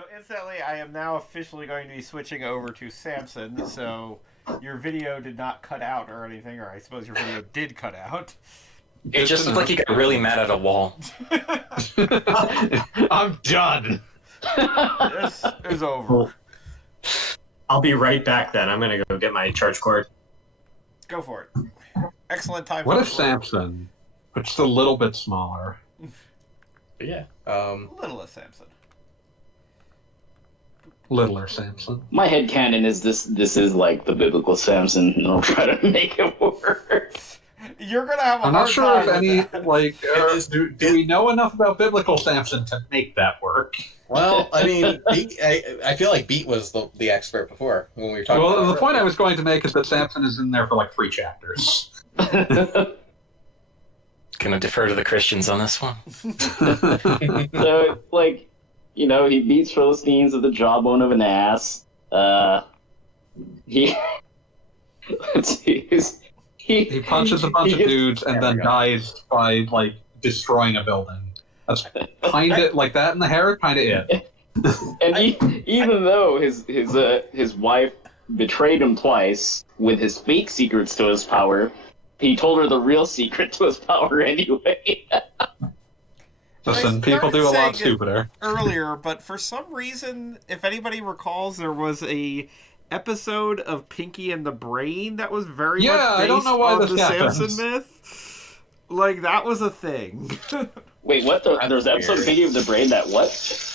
So incidentally, I am now officially going to be switching over to Samson, so your video did not cut out or anything, or I suppose your video did cut out. It just looked like he got really mad at a wall. I'm done. This is over. I'll be right back then. I'm gonna go get my charge cord. Go for it. Excellent time. What if Samson, but just a little bit smaller? But yeah. Little Samson. Littler Samson. My headcanon is this is like the biblical Samson, and I'll try to make it work. You're gonna have a I'm hard not sure if time any, with that. like, do we know enough about biblical Samson to make that work? Well, I mean, I feel like Beat was the expert before when we were talking Well, about the point I was going to make is that Samson is in there for like 3 chapters. Gonna defer to the Christians on this one. So, like, you know, he beats Philistines with the jawbone of an ass. He He punches a bunch of dudes and then dies by, like, destroying a building. That's kind of, like, that and the hair, kind of it. And even though his wife betrayed him twice with his fake secrets to his power, he told her the real secret to his power anyway. Listen, people do a lot stupider. Earlier, but for some reason, if anybody recalls, there was a episode of Pinky and the Brain that was very much based I don't know why on this the happens. Samson myth. Like, that was a thing. Wait, what? There's an episode of Pinky of the Brain that what?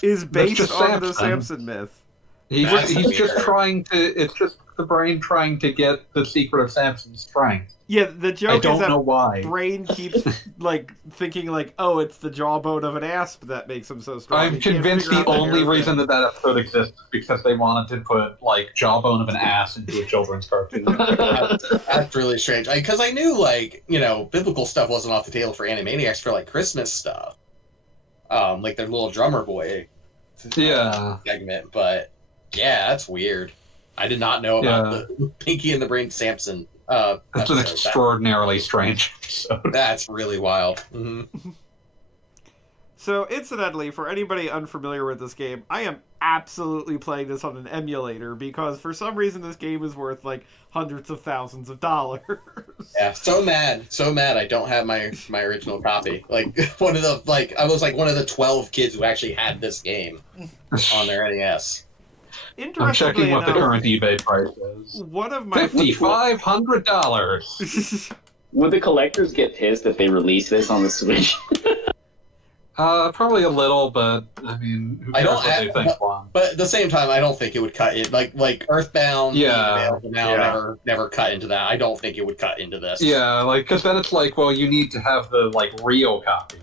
Is based just on the Samson. Samson myth. He's That's just weird. trying to, it's just the brain trying to get the secret of Samson's strength. Yeah, the joke I is don't that know why. Brain keeps like thinking like, oh, it's the jawbone of an asp that makes him so strong. I'm He can't convinced figure the out only hair reason thing. that episode exists is because they wanted to put, like, jawbone of an ass into a children's cartoon. That's really strange. Because I knew, like, you know, biblical stuff wasn't off the table for Animaniacs for, like, Christmas stuff. Like their little drummer boy Yeah. segment. But, yeah, that's weird. I did not know about the Pinky and the Brain Samson It's an episode. extraordinarily strange episode. That's really wild. Mm-hmm. So, incidentally, for anybody unfamiliar with this game, I am absolutely playing this on an emulator because for some reason this game is worth like hundreds of thousands of dollars. Yeah, so mad I don't have my original copy. Like one of the I was like one of the 12 kids who actually had this game on their NES. I'm Interestingly checking what the enough, current eBay price is. one of my $5,500. Would the collectors get pissed if they release this on the Switch? Probably a little, but I mean, who I cares don't what they think long? But at the same time, I don't think it would cut it. Like Earthbound, Yeah. never cut into that. I don't think it would cut into this. Yeah, like, because then it's like, well, you need to have the, like, real copy.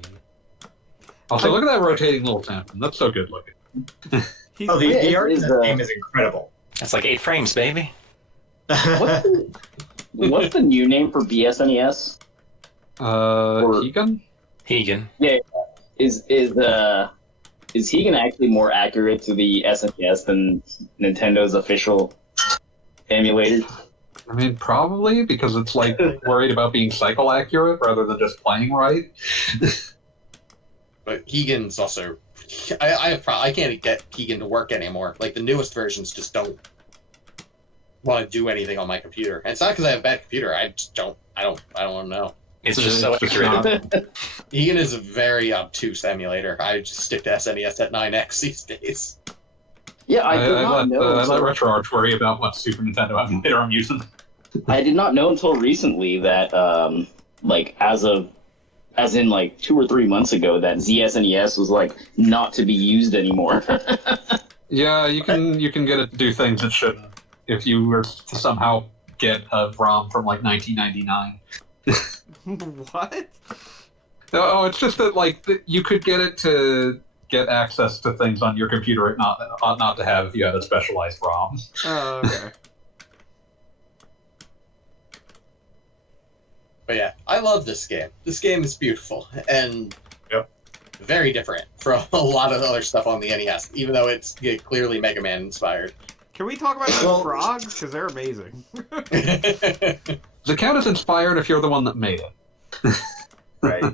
Also, look at that rotating Little Samson. That's so good looking. He's, Oh, Yeah, the art in it is, this game is incredible. That's like 8 frames, baby. What's the new name for BSNES? Keegan? Hegan. Is Hegan actually more accurate to the SNES than Nintendo's official emulator? I mean, probably, because it's, like, worried about being cycle accurate rather than just playing right. But Keegan's also. I can't get Keegan to work anymore. Like the newest versions just don't want to do anything on my computer. And it's not because I have a bad computer. I just don't. I don't want to know. It's just so It's accurate. not- Keegan is a very obtuse emulator. I just stick to SNES at 9X these days. Yeah, I did not know. I let RetroArch worry about what Super Nintendo emulator I'm using. I did not know until recently that, like, as in like 2 or 3 months ago, that ZSNES was like not to be used anymore. Yeah, you can get it to do things it shouldn't if you were to somehow get a ROM from, like, 1999. what? Oh, it's just that, like, you could get it to get access to things on your computer it ought not to have if you had a specialized ROM. Oh, okay. But yeah, I love this game. This game is beautiful and very different from a lot of the other stuff on the NES, even though it's clearly Mega Man inspired. Can we talk about the frogs? Because they're amazing. Does it count as inspired if you're the one that made it? Right.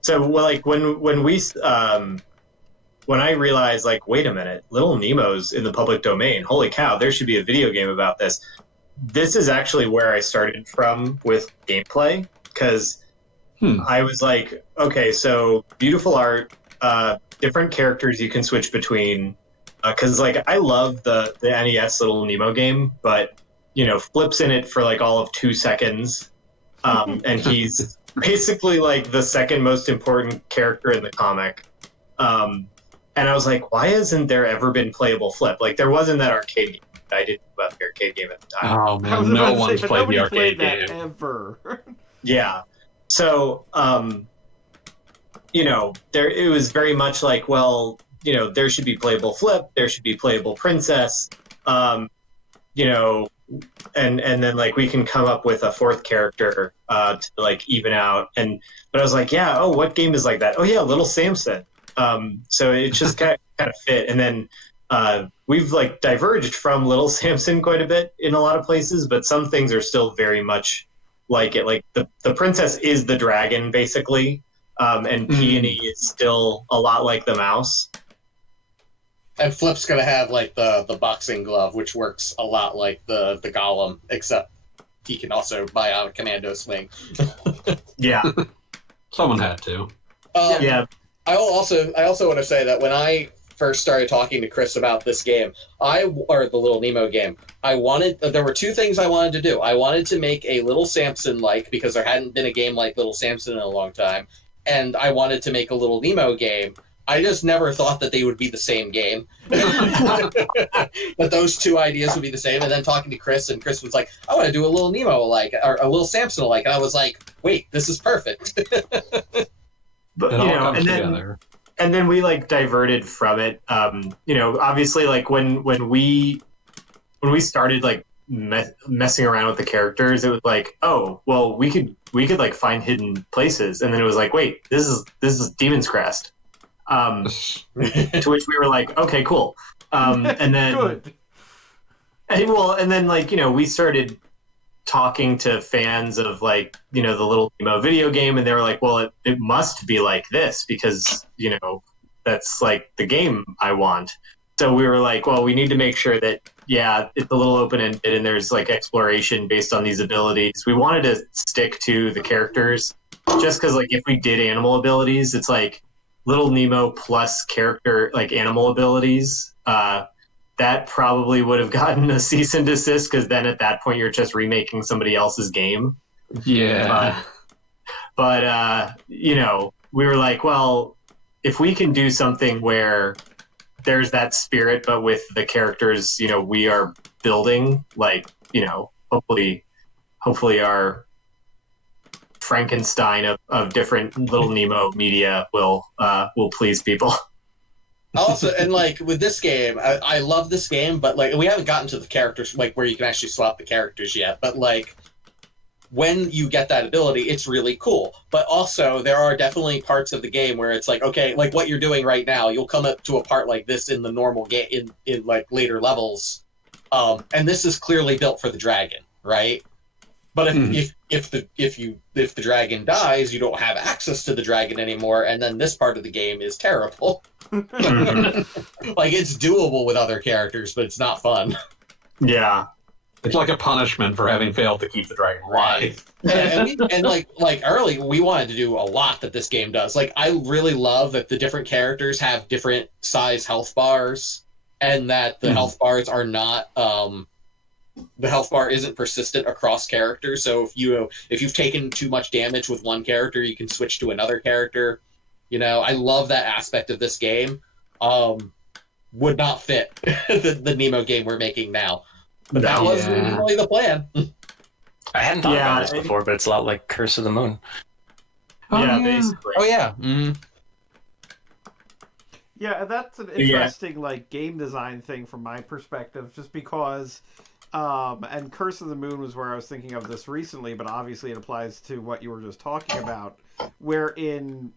So, well, like when we when I realized, like, wait a minute, Little Nemo's in the public domain. Holy cow, there should be a video game about this. This is actually where I started from with gameplay, because I was like, okay, so beautiful art, different characters you can switch between. Because, like, I love the NES Little Nemo game, but, you know, Flip's in it for, like, all of 2 seconds. And he's basically, like, the second most important character in the comic. And I was like, why hasn't there ever been playable Flip? Like, there wasn't that arcade game. I didn't know about the arcade game at the time. Oh I was man, no about to one's say, but played nobody the arcade played that game. ever. Yeah. So, you know, it was very much like, well, you know, there should be playable Flip, there should be playable Princess, you know, and then like we can come up with a fourth character to like even out. But I was like, yeah, oh, what game is like that? Oh yeah, Little Samson. So it just kind of fit. And then we've like diverged from Little Samson quite a bit in a lot of places, but some things are still very much like it. Like the princess is the dragon basically, and Peony is still a lot like the mouse. And Flip's gonna have like the boxing glove, which works a lot like the golem, except he can also buy out a commando swing. Yeah. Someone had to. Yeah. I also want to say that when I first started talking to Chris about this game, or the Little Nemo game, there were 2 things I wanted to do. I wanted to make a Little Samson like, because there hadn't been a game like Little Samson in a long time, and I wanted to make a Little Nemo game. I just never thought that they would be the same game. That those 2 ideas would be the same. And then talking to Chris, and Chris was like, I want to do a Little Nemo alike, or a Little Samson alike. And I was like, wait, this is perfect. But It you all know, comes and together. then we like diverted from it. You know, obviously, like when we started like messing around with the characters, it was like, oh, well, we could like find hidden places, and then it was like, wait, this is Demon's Crest. To which we were like, okay, cool. And then Good. and then like, you know, we started talking to fans of like, you know, the Little Nemo video game, and they were like, well, it must be like this because, you know, that's like the game I want. So we were like, well, we need to make sure that, yeah, it's a little open-ended and there's like exploration based on these abilities. We wanted to stick to the characters just because like if we did animal abilities, it's like Little Nemo plus character like animal abilities. That probably would have gotten a cease and desist because then at that point you're just remaking somebody else's game. Yeah. But you know, we were like, well, if we can do something where there's that spirit, but with the characters, you know, we are building, like, you know, hopefully our Frankenstein of different Little Nemo media will please people. Also, and like with this game, I love this game, but like we haven't gotten to the characters like where you can actually swap the characters yet. But like when you get that ability, it's really cool. But also there are definitely parts of the game where it's like, okay, like what you're doing right now, you'll come up to a part like this in the normal game in like later levels, and this is clearly built for the dragon, right? But if the dragon dies, you don't have access to the dragon anymore, and then this part of the game is terrible. Like it's doable with other characters, but it's not fun. Yeah. It's like a punishment for having failed to keep the dragon alive. And like early, we wanted to do a lot that this game does. Like I really love that the different characters have different size health bars, and that the health bars are not the health bar isn't persistent across characters. So if you've taken too much damage with one character, you can switch to another character. You know, I love that aspect of this game. Would not fit the Nemo game we're making now, but that was really the plan. I hadn't thought about this before, but it's a lot like Curse of the Moon. Basically. Oh yeah. Yeah, and that's an interesting like game design thing from my perspective, just because and Curse of the Moon was where I was thinking of this recently, but obviously it applies to what you were just talking about, wherein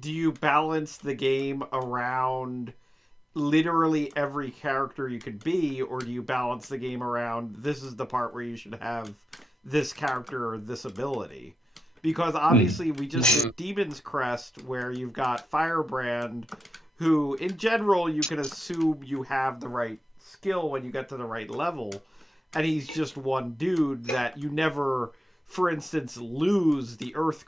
do you balance the game around literally every character you could be, or do you balance the game around this is the part where you should have this character or this ability? Because obviously we just did Demon's Crest, where you've got Firebrand, who, in general, you can assume you have the right skill when you get to the right level, and he's just one dude that you never, for instance, lose the Earth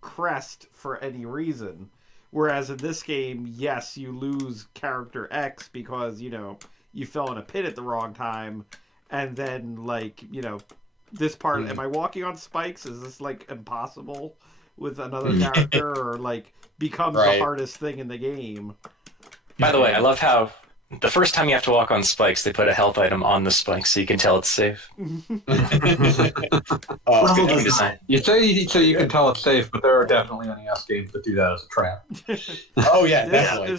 Crest for any reason. Whereas in this game, yes, you lose character X because, you fell in a pit at the wrong time, and then, this part, am I walking on spikes? Is this, impossible with another character, or, becomes the hardest thing in the game? By the way, I love how the first time you have to walk on spikes, they put a health item on the spikes so you can tell it's safe. Good game design. You say so you can tell it's safe, but there are definitely NES games that do that as a trap. Oh yeah, definitely.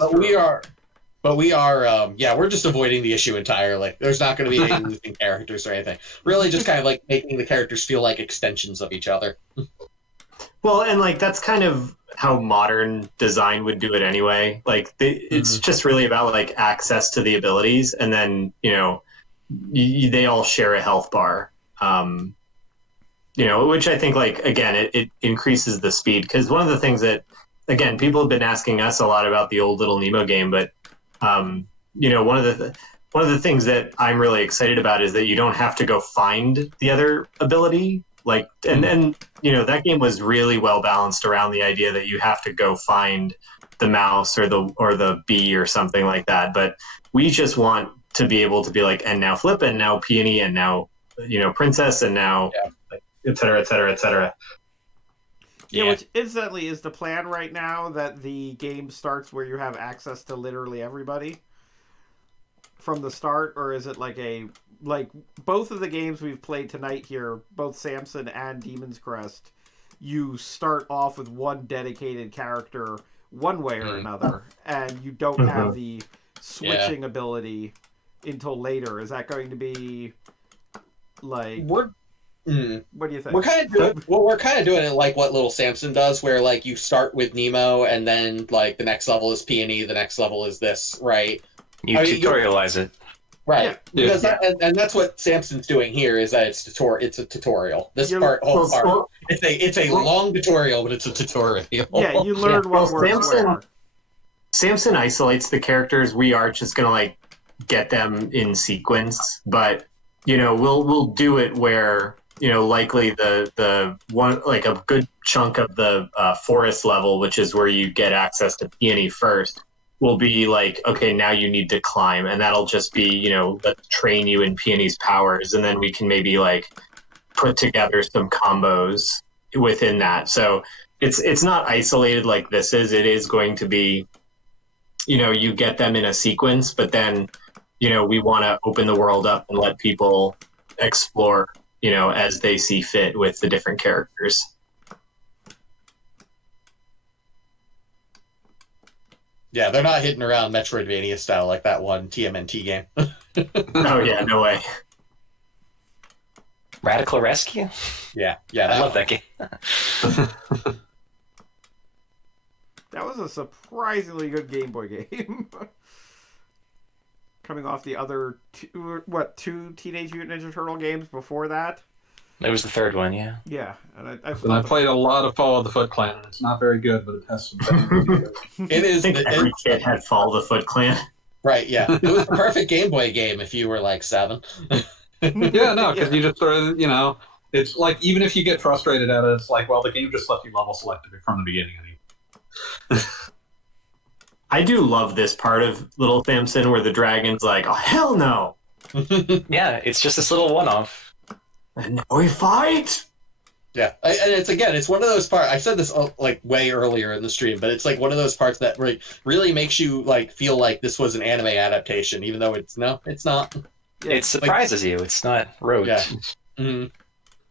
But we are, we're just avoiding the issue entirely. There's not going to be any losing characters or anything. Really, just kind of making the characters feel like extensions of each other. Well, and that's kind of how modern design would do it anyway. It's just really about access to the abilities, and then they all share a health bar. Which I think again it increases the speed, because one of the things that again people have been asking us a lot about the old Little Nemo game, but one of the things that I'm really excited about is that you don't have to go find the other ability. And that game was really well balanced around the idea that you have to go find the mouse or the bee or something like that. But we just want to be able to be and now Flip, and now Peony, and now Princess, and now et cetera, et cetera, et cetera. Yeah, which incidentally is the plan right now, that the game starts where you have access to literally everybody from the start, or is it both of the games we've played tonight here, both Samson and Demon's Crest, you start off with one dedicated character one way or another, and you don't have the switching ability until later. Is that going to be what do you think? We're kind of doing it like what Little Samson does, where you start with Nemo, and then the next level is Peony, the next level is this, right? You tutorialize it. Right, because and that's what Samson's doing here, is that it's a tutorial. This part, it's a long tutorial, but it's a tutorial. Yeah, you learn what works where. Samson isolates the characters. We are just gonna get them in sequence, but we'll do it where likely the one a good chunk of the forest level, which is where you get access to Peony first, will be okay, now you need to climb, and that'll just be let's train you in Peony's powers, and then we can maybe put together some combos within that. So it's not isolated like this is. It is going to be you get them in a sequence, but then we want to open the world up and let people explore as they see fit with the different characters. Yeah, they're not hitting around Metroidvania style like that one TMNT game. Oh yeah, no way. Radical Rescue? Yeah, I love that game. That was a surprisingly good Game Boy game. Coming off the other two Teenage Mutant Ninja Turtle games before that. It was the third one, yeah. Yeah, and I played a lot of Fall of the Foot Clan, and it's not very good, but it has some things. It is. I think every kid had Fall of the Foot Clan. Right, yeah. It was the perfect Game Boy game if you were 7. Yeah, no, because you just sort of, it's even if you get frustrated at it, it's well, the game just left you level selected from the beginning anyway. I do love this part of Little Samson where the dragon's oh, hell no! Yeah, it's just this little one-off. And now we fight! Yeah, and it's one of those parts, I said this way earlier in the stream, but it's one of those parts that really makes you feel like this was an anime adaptation, even though it's not. It surprises you, it's not rote. Yeah. Mm-hmm.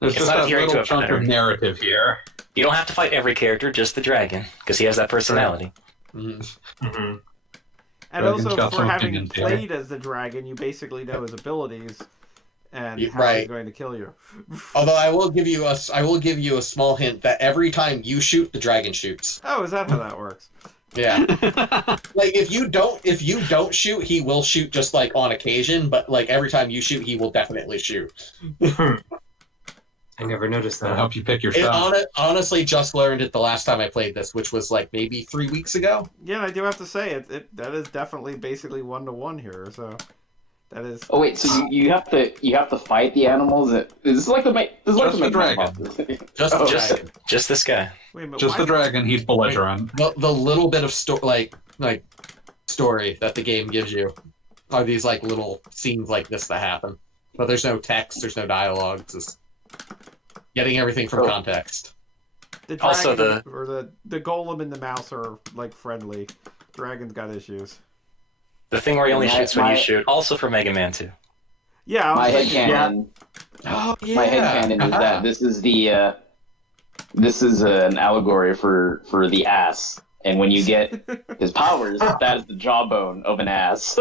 There's just that little chunk of narrative here. You don't have to fight every character, just the dragon, because he has that personality. Mm-hmm. Mm-hmm. And also, for having played as the dragon, you basically know his abilities and how he's going to kill you. Although I will give you a small hint that every time you shoot, the dragon shoots. Oh, is that how that works? Yeah. If you don't shoot, he will shoot just on occasion, but every time you shoot, he will definitely shoot. I never noticed That'll that. help you pick your stuff. Honestly, just learned it the last time I played this, which was like maybe 3 weeks ago. Yeah, I do have to say that is definitely basically 1-to-1 here. So that is. Oh wait, so you have to fight the animals? This is like the Just the dragon. Just this guy. Wait a minute, Just why- the dragon. He's belligerent. The little bit of story that the game gives you are these like little scenes like this that happen, but there's no text, there's no dialogue, it's just getting everything from context. The Also dragon or the golem and the mouse are like friendly. Dragon's got issues. The thing where he only My- shoots when my- you shoot. Also for Mega Man 2. Yeah, I My was thinking, headcanon. Oh yeah. My headcanon is that this is an allegory for the ass, and when you get his powers, that is the jawbone of an ass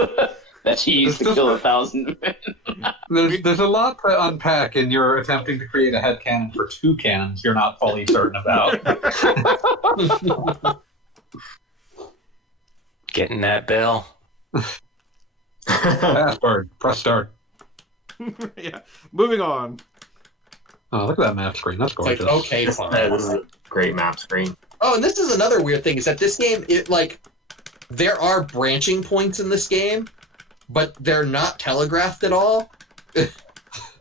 that he used to kill 1,000 men. There's a lot to unpack in your attempting to create a headcanon for 2 cannons you're not fully certain about. Getting that bell. Password. Press start. yeah. Moving on. Oh, look at that map screen. That's It's like, gorgeous. okay, This fine. is a great map screen. Oh, and this is another weird thing, is that this game, there are branching points in this game, but they're not telegraphed at all.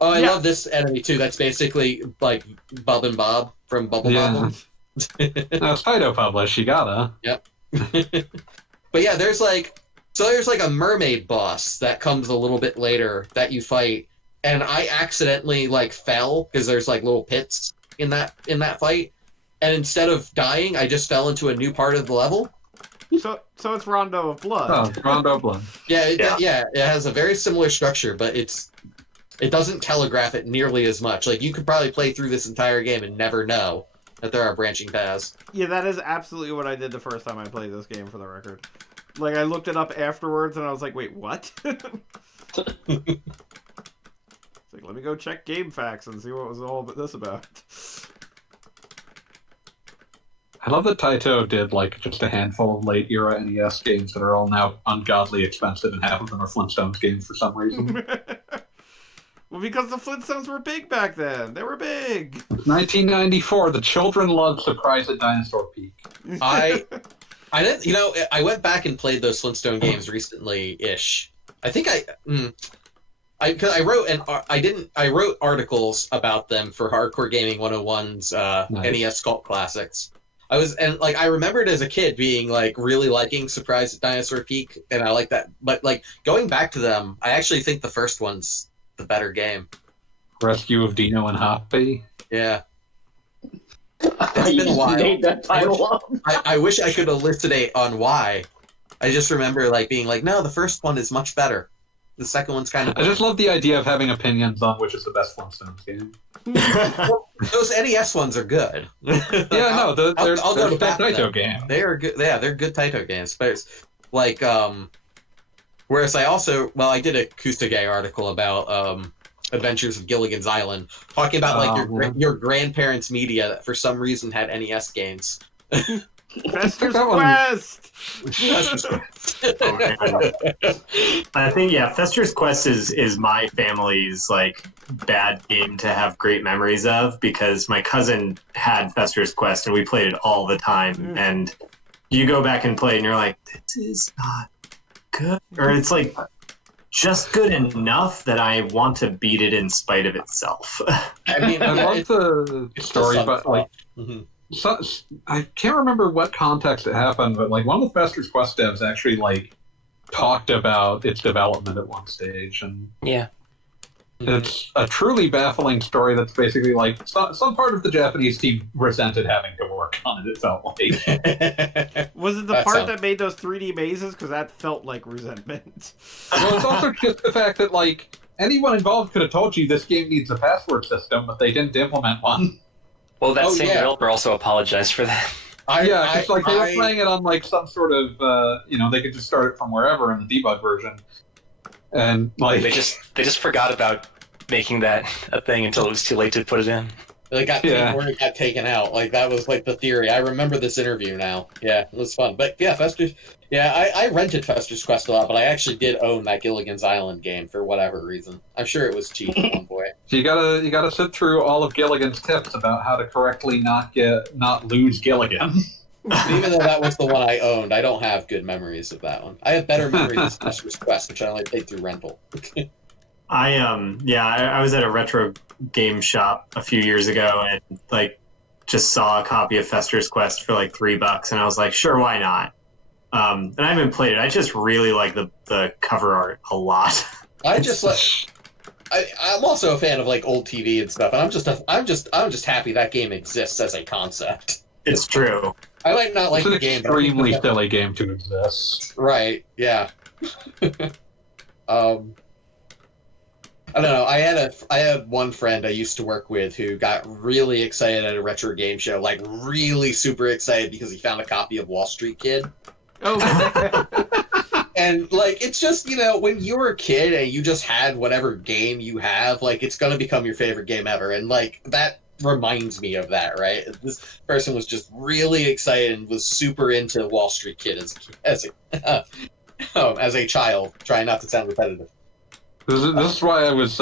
Oh, I love this enemy, too. That's basically, like, Bub and Bob from Bubble Yeah. Bobble. Now, Taito published. You gotta. But yeah, there's like a mermaid boss that comes a little bit later that you fight, and I accidentally like fell because there's like little pits in that fight, and instead of dying, I just fell into a new part of the level. So it's Rondo of Blood. Oh, Rondo Blood. Yeah, it has a very similar structure, but it doesn't telegraph it nearly as much. Like you could probably play through this entire game and never know that there are branching paths. Yeah, that is absolutely what I did the first time I played this game, for the record. Like, I looked it up afterwards, and I was like, wait, what? It's like, let me go check game facts and see what was all this about. I love that Taito did like just a handful of late era NES games that are all now ungodly expensive, and half of them are Flintstones games for some reason. Well, because the Flintstones were big back then. They were big. 1994, the children loved Surprise at Dinosaur Peak. I didn't, I went back and played those Flintstone games recently-ish. I think I wrote articles about them for Hardcore Gaming 101's Nice. NES Cult Classics. I remembered as a kid being like really liking Surprise at Dinosaur Peak, and I like that. But like going back to them, I actually think the first one's the better game. Rescue of Dino and Hoppy. Yeah. It's been a while. Made that title up. I wish I could elucidate on why. I just remember like being like, no, the first one is much better. The second one's kind of. I just love the idea of having opinions on which is the best Flintstones game. Those NES ones are good. Yeah, no, they're I'll go to that bat for Taito them. game. They are good. Yeah, they're good Taito games. But it's like, whereas I did a Kustage article about Adventures of Gilligan's Island, talking about like your grandparents' media that for some reason had NES games. Fester's That one- Quest! Oh, man. I think Fester's Quest is my family's like bad game to have great memories of, because my cousin had Fester's Quest and we played it all the time. And you go back and play and you're like, this is not good, or it's like just good enough that I want to beat it in spite of itself. I mean, I love the story, but like. Mhm. So, I can't remember what context it happened, but like one of the Fester's Quest devs actually like talked about its development at one stage, and Yeah. it's a truly baffling story. That's basically like some part of the Japanese team resented having to work on it. It felt like. Was it the That part sounds- that made those 3D mazes? Because that felt like resentment. Well, it's also just the fact that like anyone involved could have told you this game needs a password system, but they didn't implement one. Well, that Oh, same yeah. developer also apologized for that. It's like they were playing it on like some sort of they could just start it from wherever in the debug version, and like They just forgot about making that a thing until it was too late to put it in. Like got Yeah. or it got taken out. Like that was like the theory. I remember this interview now. Yeah, it was fun. But yeah, Fester's. Yeah, I rented Fester's Quest a lot, but I actually did own that Gilligan's Island game for whatever reason. I'm sure it was cheap at one point. So you gotta sit through all of Gilligan's tips about how to correctly not lose Gilligan. But even though that was the one I owned, I don't have good memories of that one. I have better memories of Fester's Quest, which I only played through rental. I was at a retro game shop a few years ago and like just saw a copy of Fester's Quest for like $3, and I was like, sure, why not? And I haven't played it. I just really like the cover art a lot. I just like. I'm also a fan of like old TV and stuff, and I'm just happy that game exists as a concept. It's true. I might not like It's the an game, extremely silly game to exist. Right? Yeah. I don't know. I had one friend I used to work with who got really excited at a retro game show, like really super excited because he found a copy of Wall Street Kid. Oh, And like it's just, when you were a kid and you just had whatever game you have, like it's gonna become your favorite game ever. And like that reminds me of that, right? This person was just really excited and was super into Wall Street Kid as a child. Trying not to sound repetitive. This is why I was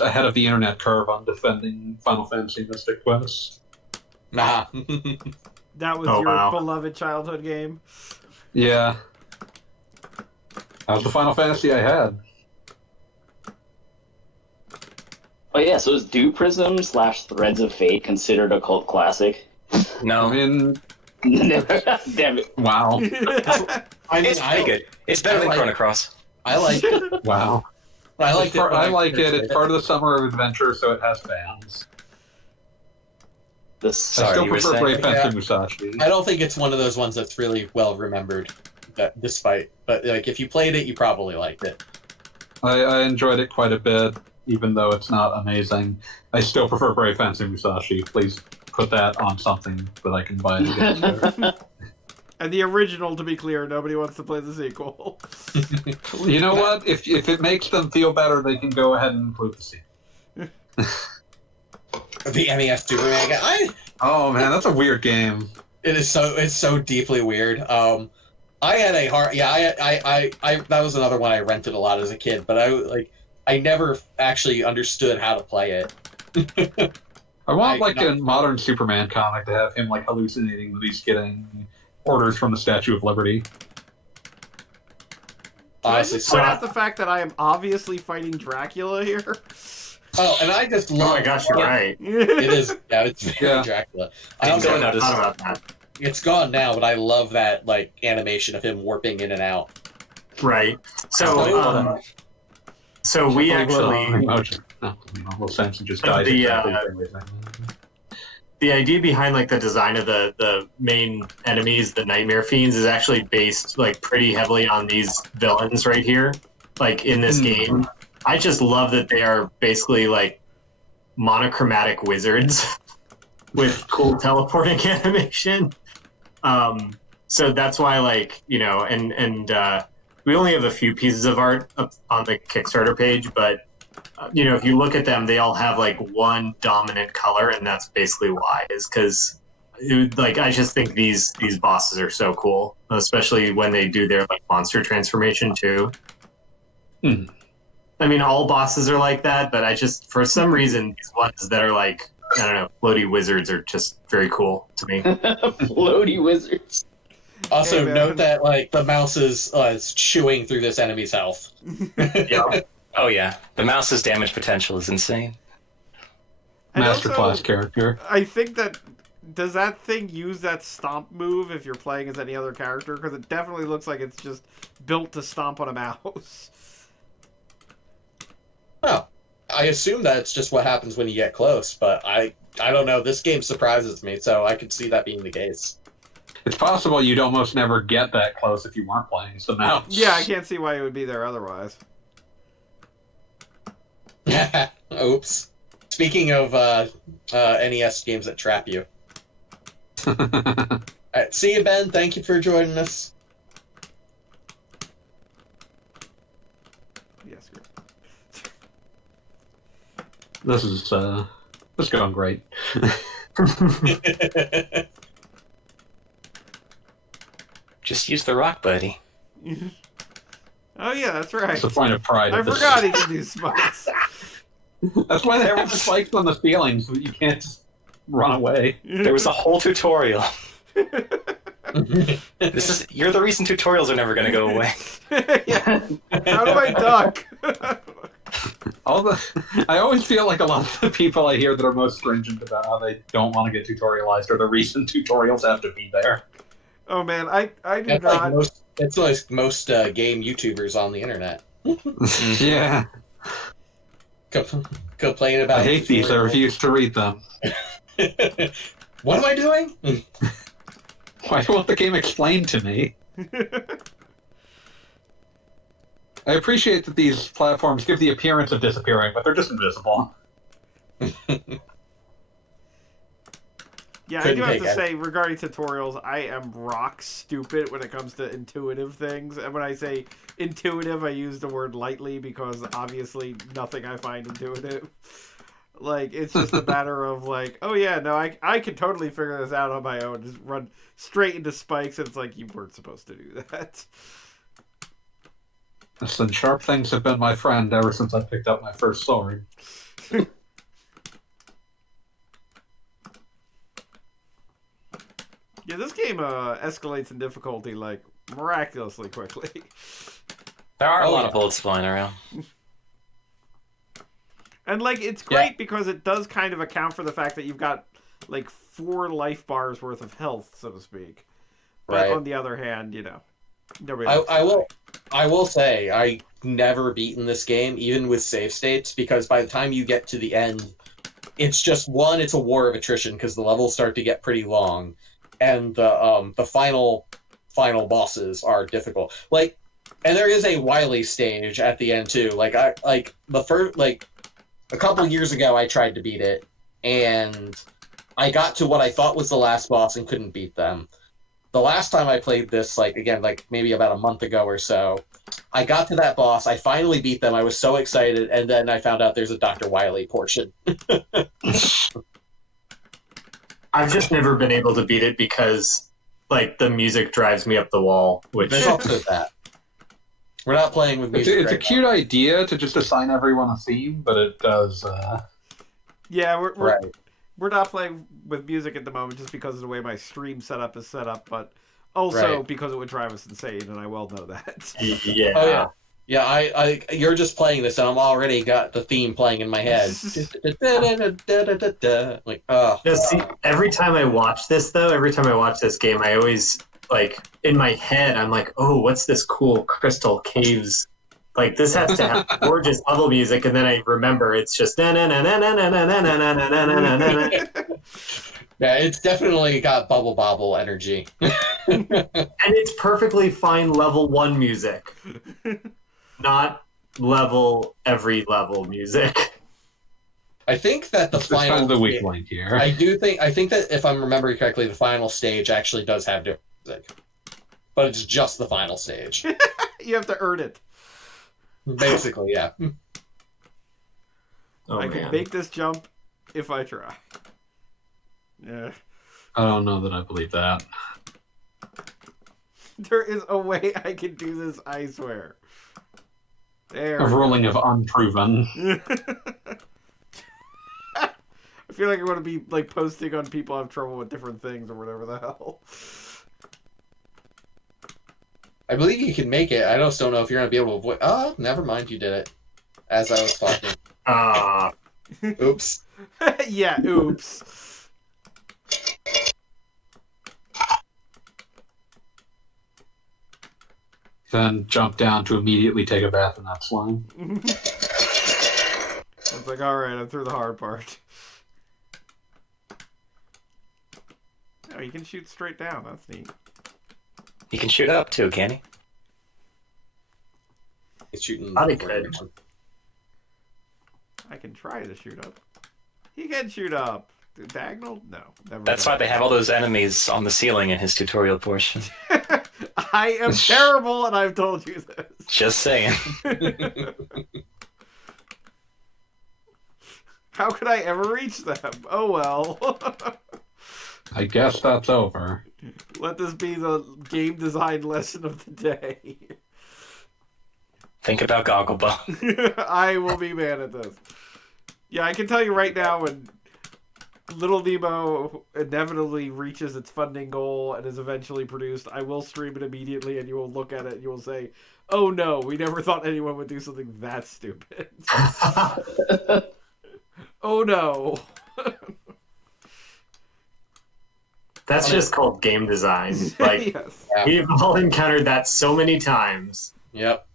ahead of the internet curve on defending Final Fantasy Mystic Quest. Nah. that was Oh, your wow. beloved childhood game. Yeah. That was the Final Fantasy I had. Oh yeah, so is Dew Prism / Threads of Fate considered a cult classic? No, I mean, Damn it. wow. I mean, it's pretty good. It's better than like- Chrono Cross. I like it. Wow. I like it. I like it. It's part of the Summer of Adventure, so it has fans. I Sorry, still you were prefer saying? Brave Fencer Musashi. I don't think it's one of those ones that's really well remembered. Despite, but like if you played it, you probably liked it. I enjoyed it quite a bit, even though it's not amazing. I still prefer Brave Fencer Musashi. Please put that on something that I can buy it against. And the original, to be clear, nobody wants to play the sequel. You know what? If it makes them feel better, they can go ahead and include the sequel. The NES Super Mega. Oh man, that's a weird game. It's so deeply weird. I had a hard I that was another one I rented a lot as a kid, but I never actually understood how to play it. I want a modern Superman comic to have him like hallucinating that he's getting orders from the Statue of Liberty. Can I Honestly, just point out the fact that I am obviously fighting Dracula here? and I just Oh love. my gosh, you're right. It is. Yeah, it's very Yeah. Dracula. I I don't also, notice. Thought about that. it's gone now, but I love that like animation of him warping in and out. Right. So, so we actually. Little Samson just So dies. the, exactly. The idea behind like the design of the main enemies, the Nightmare Fiends, is actually based like pretty heavily on these villains right here, like in this game. I just love that they are basically like monochromatic wizards with cool teleporting animation. So that's why, like, and we only have a few pieces of art up on the Kickstarter page, but if you look at them, they all have like one dominant color, and that's basically why. Is because I just think these bosses are so cool, especially when they do their like monster transformation too. I mean, all bosses are like that, but I just, for some reason, these ones that are like, I don't know, floaty wizards are just very cool to me. Floaty wizards. Also, Hey, man. note that like the mouse is chewing through this enemy's health. Yeah. Oh yeah, the mouse's damage potential is insane. And Masterclass also, character. I think that does that thing use that stomp move if you're playing as any other character? Because it definitely looks like it's just built to stomp on a mouse. Oh, I assume that's just what happens when you get close, but I don't know. This game surprises me, so I could see that being the case. It's possible you'd almost never get that close if you weren't playing as the mouse. Yeah, I can't see why it would be there otherwise. Oops. Speaking of NES games that trap you. Alright, see you, Ben. Thank you for joining us. Yes. This is It's going great. Just use the rock, buddy. Oh yeah, that's right. It's a point of pride. I at this forgot he can do spikes. That's why they have the spikes on the ceiling, so that you can't just run away. There was a whole tutorial. You're the reason tutorials are never going to go away. Yeah. How do I duck? I always feel like a lot of the people I hear that are most stringent about how they don't want to get tutorialized are the reason tutorials have to be there. Oh man, I do That's not. like most game YouTubers on the internet. Yeah. Complain about. I hate these. I refuse to read them. What am I doing? Why won't the game explain to me? I appreciate that these platforms give the appearance of disappearing, but they're just invisible. Yeah, I do have to say, regarding tutorials, I am rock stupid when it comes to intuitive things. And when I say intuitive, I use the word lightly because obviously nothing I find intuitive. Like, it's just a matter of like, oh yeah, no, I can totally figure this out on my own. Just run straight into spikes, and it's like, you weren't supposed to do that. Listen, sharp things have been my friend ever since I picked up my first sword. Yeah, this game escalates in difficulty, like, miraculously quickly. There are a lot of bullets flying around. And, like, it's great because it does kind of account for the fact that you've got, like, 4 life bars worth of health, so to speak. But on the other hand, you know, nobody I will say, I never beaten this game, even with save states, because by the time you get to the end, it's just, one, it's a war of attrition, because the levels start to get pretty long. And the final bosses are difficult. Like, and there is a Wily stage at the end too. Like a couple years ago, I tried to beat it, and I got to what I thought was the last boss and couldn't beat them. The last time I played this, maybe about a month ago or so, I got to that boss. I finally beat them. I was so excited, and then I found out there's a Dr. Wily portion. I've just never been able to beat it because, like, the music drives me up the wall. Which There's also that. We're not playing with music. It's a cute idea to just assign everyone a theme, but it does. Yeah, we're not playing with music at the moment just because of the way my stream setup is set up, but also because it would drive us insane, and I well know that. Yeah. Oh yeah. Yeah, you're just playing this, and I'm already got the theme playing in my head. Like, oh. See, every time I watch this game, I always, like, in my head, I'm like, oh, what's this cool Crystal Caves? Like, this has to have gorgeous level music, and then I remember it's just na na na na na na na na na na na na na. Yeah, it's definitely got bubble bobble energy. And it's perfectly fine level 1 music. Not every level music. I think that the final kind of the weak link here. I think that if I'm remembering correctly, the final stage actually does have different music. But it's just the final stage. You have to earn it. Basically, yeah. I can make this jump if I try. Yeah. I don't know that I believe that. There is a way I can do this, I swear. There. A ruling of unproven. I feel like I'm going to be like posting on people have trouble with different things or whatever the hell. I believe you can make it. I just don't know if you're going to be able to avoid... Oh, never mind. You did it. As I was talking. Oops. Yeah, oops. Then jump down to immediately take a bath in that slime. It's like, alright, I'm through the hard part. Oh, you can shoot straight down. That's neat. He can shoot up too, can he? He's shooting... I could. I can try to shoot up. He can shoot up. Diagonal? No. Never That's why they have all those enemies on the ceiling in his tutorial portion. I am terrible, and I've told you this. Just saying. How could I ever reach them? Oh well. I guess that's over. Let this be the game design lesson of the day. Think about Gogglebone. I will be mad at this. Yeah, I can tell you right now when Little Nemo inevitably reaches its funding goal and is eventually produced, I will stream it immediately and you will look at it and you will say, oh no, we never thought anyone would do something that stupid. Oh no. That's just called game design. Like, yes. we've all encountered that so many times. Yep.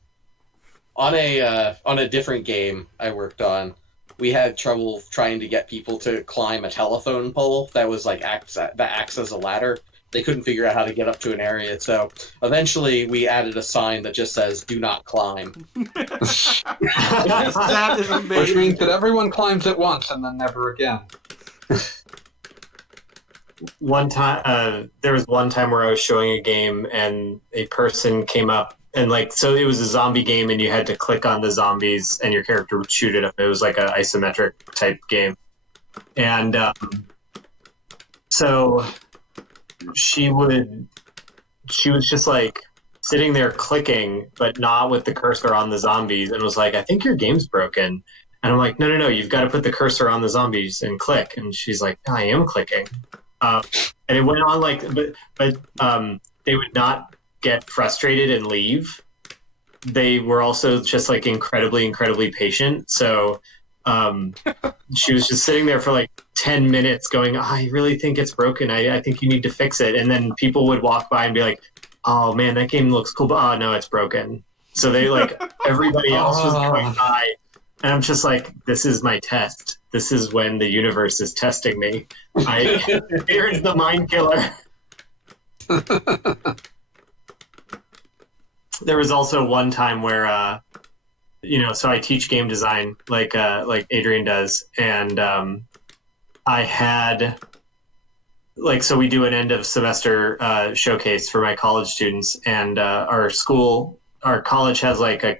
On a different game I worked on, we had trouble trying to get people to climb a telephone pole that was like acts as a ladder. They couldn't figure out how to get up to an area, so eventually we added a sign that just says "Do not climb." That is amazing. Which means that everyone climbs it once and then never again. One time, there was one time where I was showing a game and a person came up and so it was a zombie game and you had to click on the zombies and your character would shoot at them. It was like an isometric type game. And so she was just like sitting there clicking, but not with the cursor on the zombies, and was like, I think your game's broken. And I'm like, no, you've got to put the cursor on the zombies and click. And she's like, I am clicking. And it went on but they would not get frustrated and leave. They were also just like incredibly patient. So she was just sitting there for like 10 minutes going, I really think it's broken. I think you need to fix it. And then people would walk by and be like, oh man, that game looks cool, but no, it's broken. So they everybody else was going by. And I'm just like, this is my test. This is when the universe is testing me. Here's the mind killer. There was also one time where, so I teach game design like Adrian does. And I had, so we do an end of semester showcase for my college students. And our college has like a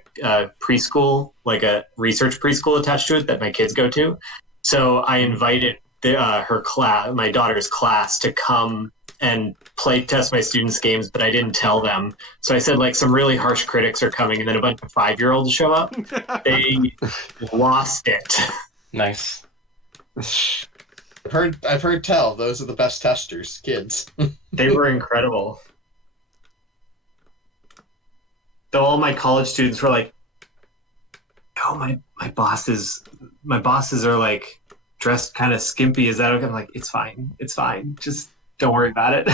preschool, like a research preschool attached to it that my kids go to. So I invited my daughter's class to come and play test my students' games, but I didn't tell them. So I said some really harsh critics are coming, and then a bunch of 5-year-olds show up. They lost it. Nice. I've heard tell those are the best testers, kids. They were incredible. Though all my college students were like, "Oh, my bosses are dressed kind of skimpy. Is that okay?" I'm like, "It's fine. Just don't worry about it."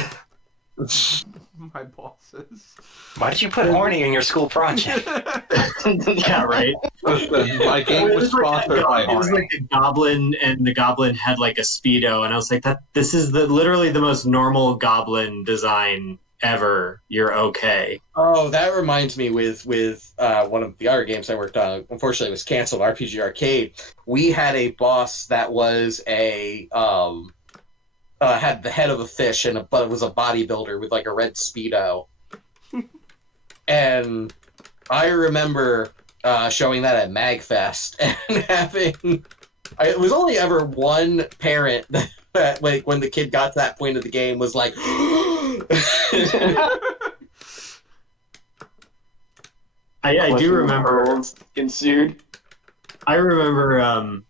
My bosses. Why did you put horny in your school project? Yeah, right. Listen, my game was sponsored by It was like a goblin, and the goblin had like a Speedo, and I was like, this is literally the most normal goblin design ever. You're okay. Oh, that reminds me with one of the other games I worked on. Unfortunately, it was canceled. RPG Arcade. We had a boss that was had the head of a fish but it was a bodybuilder with like a red Speedo. And I remember showing that at MagFest and having. It was only ever one parent that, when the kid got to that point of the game, was like. I do remember. Ensued. I remember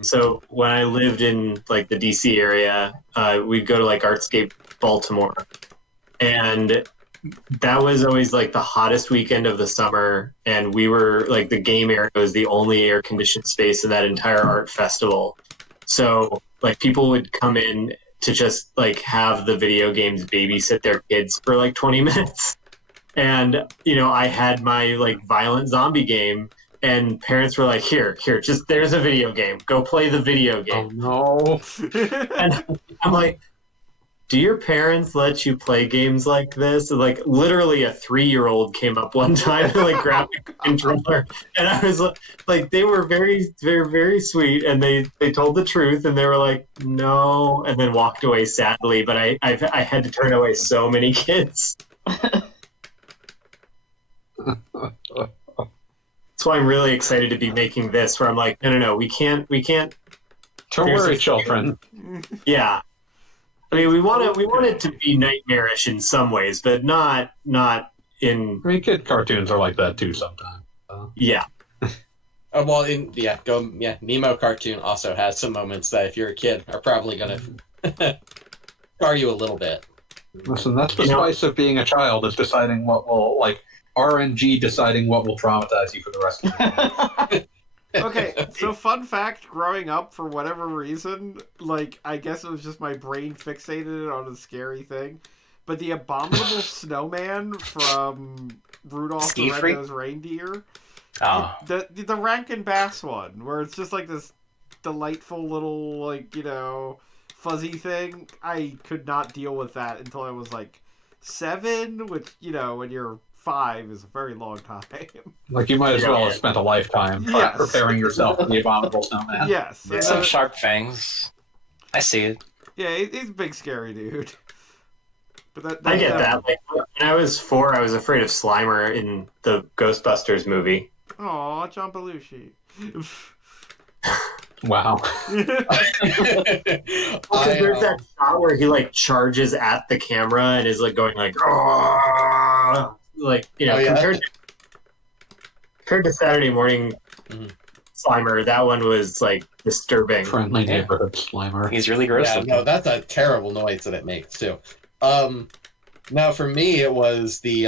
so when I lived in the DC area, we'd go to Artscape Baltimore, and that was always the hottest weekend of the summer, and we were the game area was the only air conditioned space in that entire art festival. So people would come in to just have the video games babysit their kids for 20 minutes. And I had my violent zombie game, and parents were like, here, just there's a video game. Go play the video game. Oh no. And I'm like, do your parents let you play games like this? And, literally a 3-year-old came up one time and grabbed a controller, and I was they were very, very, very sweet, and they told the truth, and they were like, no, and then walked away sadly. But I had to turn away so many kids. That's why I'm really excited to be making this. Where I'm like, no, we can't. Don't worry, children. Yeah, I mean, we want it to be nightmarish in some ways, but not in. I mean, kid cartoons are like that too sometimes. Yeah. Well, Nemo cartoon also has some moments that, if you're a kid, are probably gonna scar you a little bit. Listen, that's the spice of being a child, is deciding what will, like, RNG deciding what will traumatize you for the rest of the day. Okay, so fun fact, growing up, for whatever reason, like, I guess it was just my brain fixated on a scary thing, but the abominable snowman from Rudolph the Ski-free? Red-Nosed Reindeer, Oh, the Rankin Bass one, where it's just like this delightful little, like, fuzzy thing, I could not deal with that until I was, like, 7, which, when you're 5 is a very long time. Like, you might as well have spent a lifetime preparing yourself for the abominable snowman. Yes. Yeah. some sharp fangs. I see it. Yeah, he's a big scary dude. But I get that. Like, when I was 4, I was afraid of Slimer in the Ghostbusters movie. Aw, John Belushi. Wow. Because there's that shot where he like charges at the camera and is like going like, "Argh!" Like, compared to Saturday morning Slimer, that one was like disturbing. Friendly neighborhood Slimer. He's really gross. Yeah, no, that's a terrible noise that it makes too. Now for me, it was the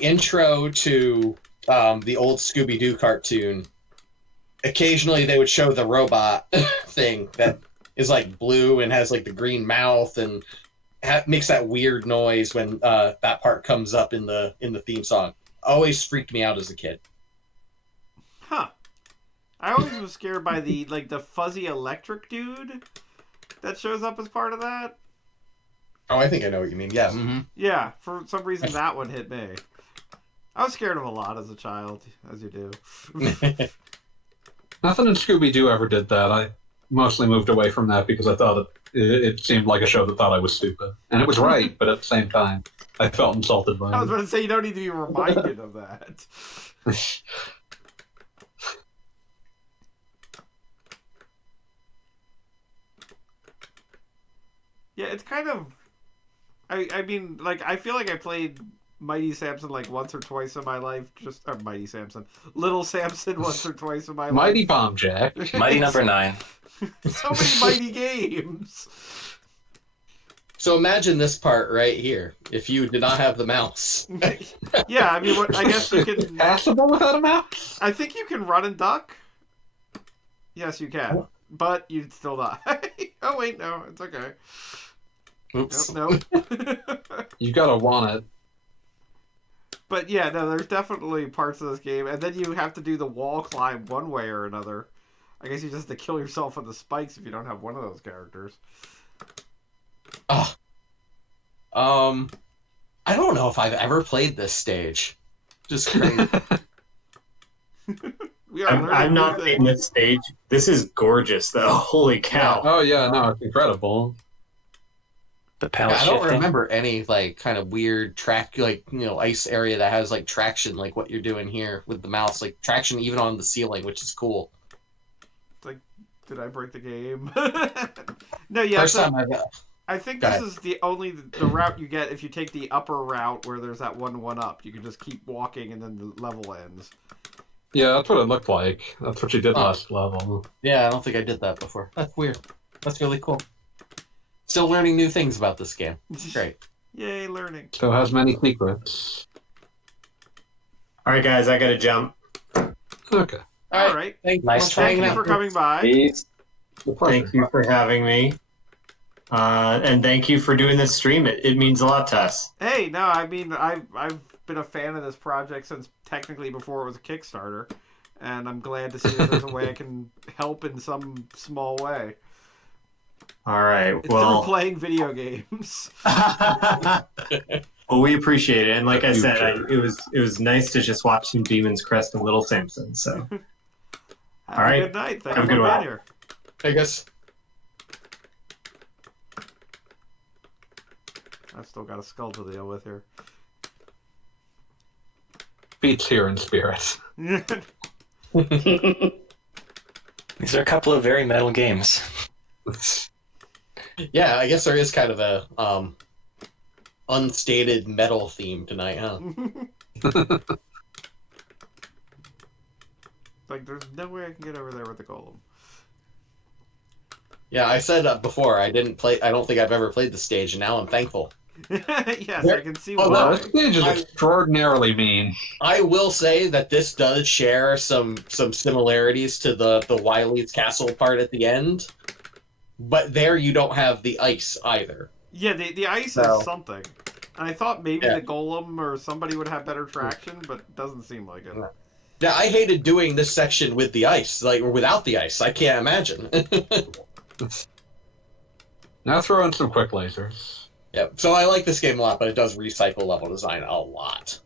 intro to the old Scooby-Doo cartoon. Occasionally, they would show the robot thing that is like blue and has like the green mouth and makes that weird noise when that part comes up in the theme song. Always freaked me out as a kid. Huh. I always was scared by the fuzzy electric dude that shows up as part of that. Oh, I think I know what you mean. Yes. Mm-hmm. Yeah, for some reason that one hit me. I was scared of a lot as a child, as you do. Nothing in Scooby-Doo ever did that. I mostly moved away from that because I thought it seemed like a show that thought I was stupid. And it was right, but at the same time, I felt insulted by I was it. about to say, you don't need to be reminded of that. Yeah, it's kind of... I mean, like, I feel like I played Mighty Samson like once or twice in my life. Mighty Samson. Little Samson once or twice in my Mighty life. Bomb Jack. Mighty number 9. So many mighty games. So imagine this part right here. If you did not have the mouse. Yeah, I mean, I guess you can... Passable without a mouse? I think you can run and duck. Yes, you can. But you'd still die. Oh, wait, no. It's okay. Oops. Nope. You gotta want it. But yeah, no, there's definitely parts of this game. And then you have to do the wall climb one way or another. I guess you just have to kill yourself with the spikes if you don't have one of those characters. Oh. I don't know if I've ever played this stage. Just crazy. I'm not in this stage. This is gorgeous, though. Holy cow! Oh yeah, no, it's incredible. The palette I don't shifting. remember any like kind of weird track, like ice area that has like traction, like what you're doing here with the mouse, like traction even on the ceiling, which is cool. Like, did I break the game? No, yeah. First time I think Go this ahead. is the route you get if you take the upper route where there's that one up. You can just keep walking and then the level ends. Yeah, that's what it looked like. That's what you did last level. Yeah, I don't think I did that before. That's weird. That's really cool. Still learning new things about this game. Great. Yay, learning. So it has many secrets. All right, guys, I gotta jump. Okay. All right. Thank Nice Thank trying you out. for coming by. Peace. Thank you for having me, and thank you for doing this stream. It means a lot to us. Hey, no, I mean, I've been a fan of this project since technically before it was a Kickstarter, and I'm glad to see that there's a way I can help in some small way. All right. It's Well, through playing video games. well, we appreciate it, and like I said, it was nice to just watch some demons, Crest, and Little Samson. So, Have All right. a good night. Thank Have you a good for being one. here. I guess. I've still got a skull to deal with here. Beats here in spirit. These are a couple of very metal games. Yeah, I guess there is kind of a unstated metal theme tonight, huh? Like, there's no way I can get over there with the golem. Yeah, I said before I didn't play. I don't think I've ever played the stage, and now I'm thankful. Yes, There- I can see Oh, why. no, This stage is extraordinarily mean. I will say that this does share some similarities to the Wily's Castle part at the end, but there you don't have the ice either. Yeah, the ice No. is something. And I thought maybe Yeah. the golem or somebody would have better traction, but it doesn't seem like it. Yeah. Yeah, I hated doing this section with the ice, like or without the ice. I can't imagine. Now throw in some quick lasers. Yeah, so I like this game a lot, but it does recycle level design a lot.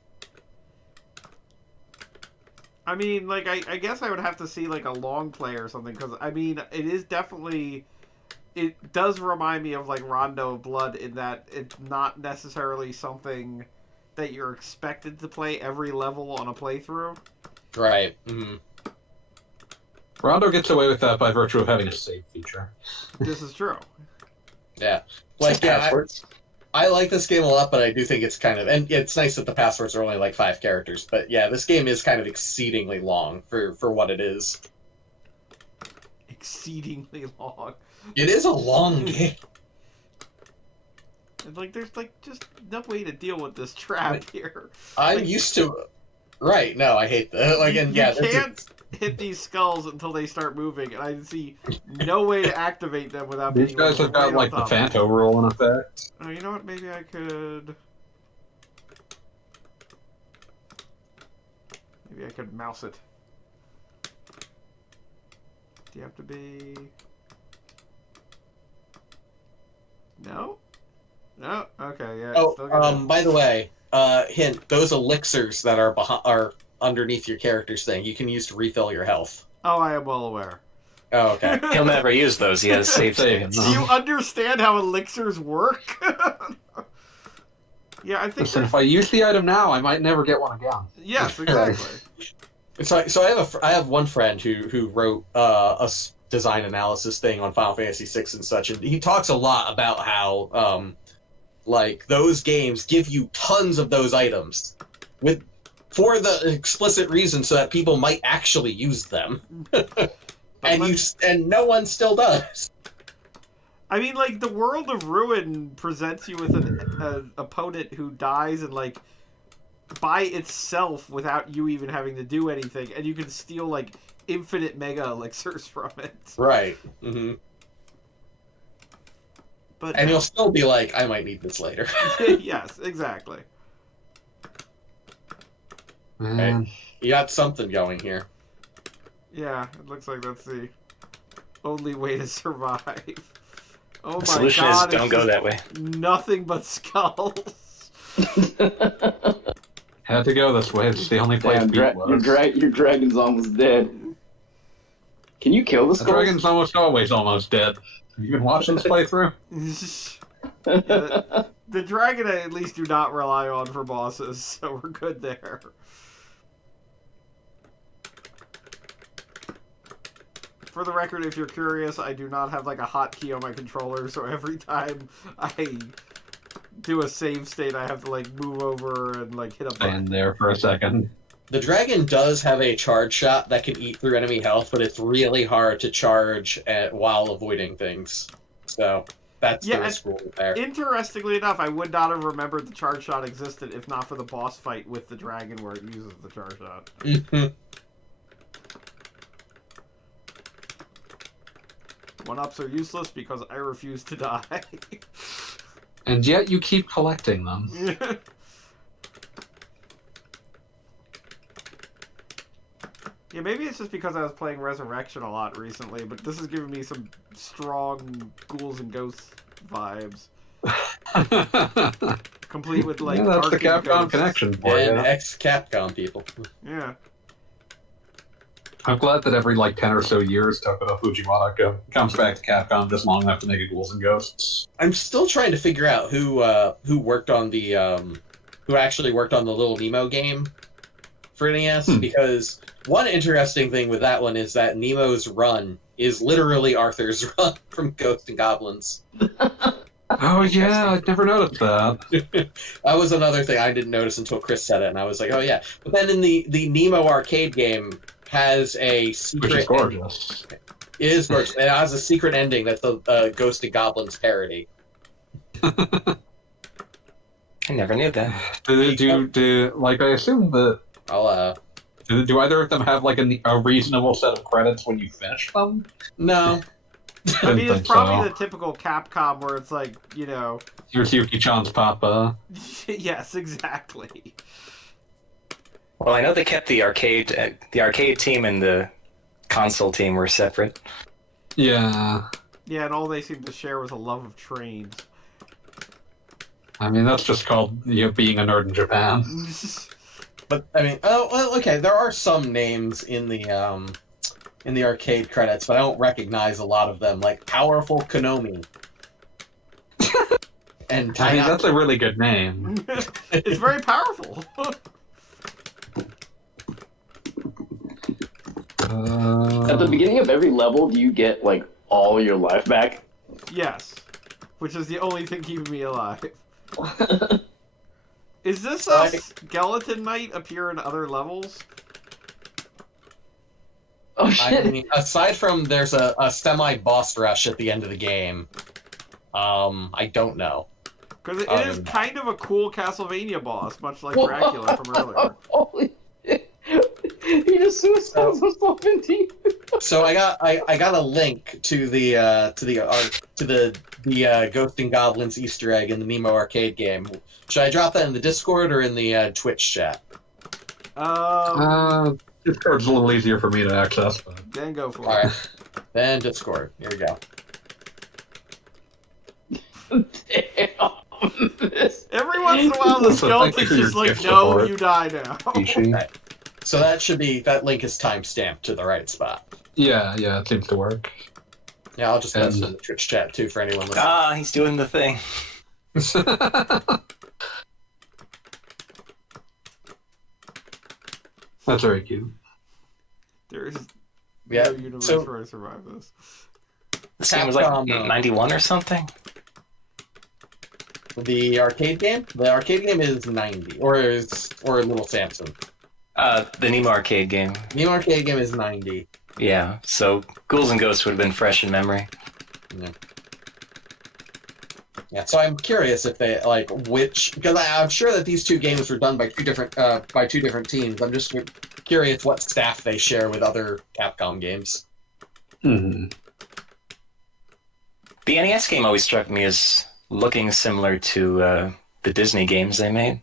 I mean, like, I guess I would have to see, like, a long play or something, because, I mean, it is definitely... It does remind me of, like, Rondo of Blood in that it's not necessarily something that you're expected to play every level on a playthrough. Right. Mm-hmm. Rondo gets away with that by virtue of having a save feature. This is true. Yeah. Like, yeah, Passwords. I like this game a lot, but I do think it's kind of... And it's nice that the passwords are only like 5 characters, but yeah, this game is kind of exceedingly long for what it is. Exceedingly long. It is a long game. And, like, there's, like, just no way to deal with this trap here. I'm Like- used to... Right, no, I hate that. Like, and You yeah, there's a- can't hit these skulls until they start moving, and I see no way to activate them without being These guys have right got on like the top of it. Fanto rule in effect. Oh, you know what? Maybe I could. Maybe I could mouse it. Do you have to be? No. No. Okay. Yeah. it's still gonna- by the way, hint: those elixirs that are underneath your character's thing, you can use to refill your health. Oh, I am well aware. Oh, okay. He'll never use those. He has save Save states. them. Do you understand how elixirs work? Yeah, I think. Listen, if I use the item now, I might never get one again. Yes, exactly. So I have one friend who wrote design analysis thing on Final Fantasy VI and such, and he talks a lot about how like those games give you tons of those items for the explicit reason so that people might actually use them, and no one still does. I mean, like, the World of Ruin presents you with an opponent who dies and, like, by itself without you even having to do anything, and you can steal, like, infinite mega elixirs from it. Right. Mm-hmm. But And you'll still be like, I might need this later. yes, exactly. Man. You got something going here. Yeah, it looks like that's the only way to survive. Oh The my solution god, is don't it's go just that way. nothing but skulls. Had to go this way. It's the only place Damn, beat was. your dragon's almost dead. Can you kill the The skulls? dragon's almost always almost dead. Have you been watching this playthrough? Yeah, the dragon I at least do not rely on for bosses, so we're good there. For the record, if you're curious, I do not have like a hotkey on my controller, so every time I do a save state, I have to like move over and like hit a button. Stand there for a second. The dragon does have a charge shot that can eat through enemy health, but it's really hard to charge while avoiding things. So that's Yeah, the and- risk rule there. Interestingly enough, I would not have remembered the charge shot existed if not for the boss fight with the dragon where it uses the charge shot. Mhm. One-ups are useless because I refuse to die. And yet you keep collecting them. Yeah, maybe it's just because I was playing Resurrection a lot recently, but this is giving me some strong ghouls and ghosts vibes. Complete with like yeah, that's the Arcane Capcom ghosts. connection for And you. ex-Capcom people. Yeah. I'm glad that every like 10 or so years, Tokudo Fujiwara comes back to Capcom just long enough to make a Ghouls and Ghosts. I'm still trying to figure out who worked on the who actually worked on the Little Nemo game for NES because one interesting thing with that one is that Nemo's run is literally Arthur's run from Ghosts and Goblins. Oh yeah, I'd never noticed that. That was another thing I didn't notice until Chris said it, and I was like, oh yeah. But then in the Nemo arcade game has a secret. Which is gorgeous. It is gorgeous. It has a secret ending that's the Ghost and Goblins parody. I never knew that. I assume that. I'll Do either of them have like a reasonable set of credits when you finish them? No. I mean, it's think probably so. the typical Capcom where it's like, you know. Here's Yuki-chan's papa. Yes, exactly. Well, I know they kept the arcade team and the console team were separate. Yeah. Yeah, and all they seem to share was a love of trains. I mean, that's just called being a nerd in Japan. But I mean, oh well, okay. There are some names in the arcade credits, but I don't recognize a lot of them, like Powerful Konami. And I mean, that's a really good name. It's very powerful. At the beginning of every level, do you get like all your life back? Yes. Which is the only thing keeping me alive. Is this a skeleton knight appear in other levels? Oh shit! I mean, aside from there's a semi-boss rush at the end of the game, I don't know. Because it is kind of a cool Castlevania boss, much like Dracula from earlier. Holy shit! He just suicides himself into you. So I got a link to the Ghost and Goblins Easter egg in the Nemo arcade game. Should I drop that in the Discord or in the Twitch chat? Discord's a little easier for me to access. But... Then go for it. Alright. Then Discord. Here we go. Damn. Every once in a while, the So thank you skeleton's for your just like, gift no, support, you die now. Kishi. Right. So that link is timestamped to the right spot. Yeah, it seems to work. Yeah, I'll just post it in the Twitch chat too for anyone listening. Ah, he's doing the thing. That's very cute. There is Yeah, no universe so- where I survive this. This game was like Capcom, 91 or something. The arcade game? The arcade game is 90, or Little Samson. The Nemo arcade game. Nemo arcade game is 90. Yeah, so Ghouls and Ghosts would have been fresh in memory. Yeah, so I'm curious if they because I'm sure that these two games were done by two different teams. I'm just curious what staff they share with other Capcom games. Hmm. The NES game always struck me as looking similar to the Disney games they made.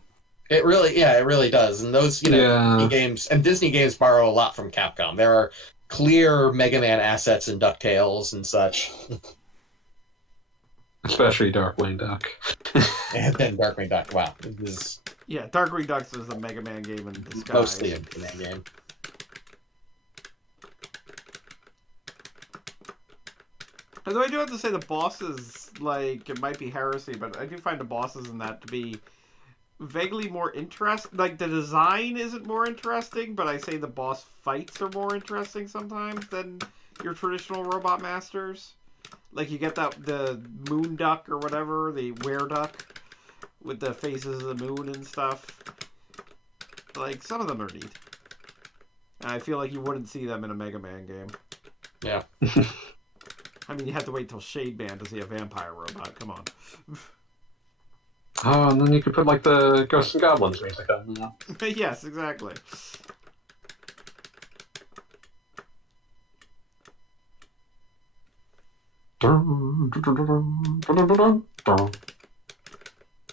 It really does. And those Disney games and Disney games borrow a lot from Capcom. There are clear Mega Man assets in DuckTales and such. Especially Darkwing Duck. And then Darkwing Duck. Wow, this is Yeah, Darkwing Ducks is a Mega Man game in disguise. mostly a Mega Man game. Although I do have to say the bosses, like, it might be heresy, but I do find the bosses in that to be vaguely more interesting. Like, the design isn't more interesting, but I say the boss fights are more interesting sometimes than your traditional Robot Masters. Like, you get the moon duck or whatever, the were duck, with the faces of the moon and stuff. Like, some of them are neat. And I feel like you wouldn't see them in a Mega Man game. Yeah. I mean, you have to wait till Shade Band to see a vampire robot. Come on. Oh, and then you could put like the Ghosts and Goblins music on that. Yes, exactly.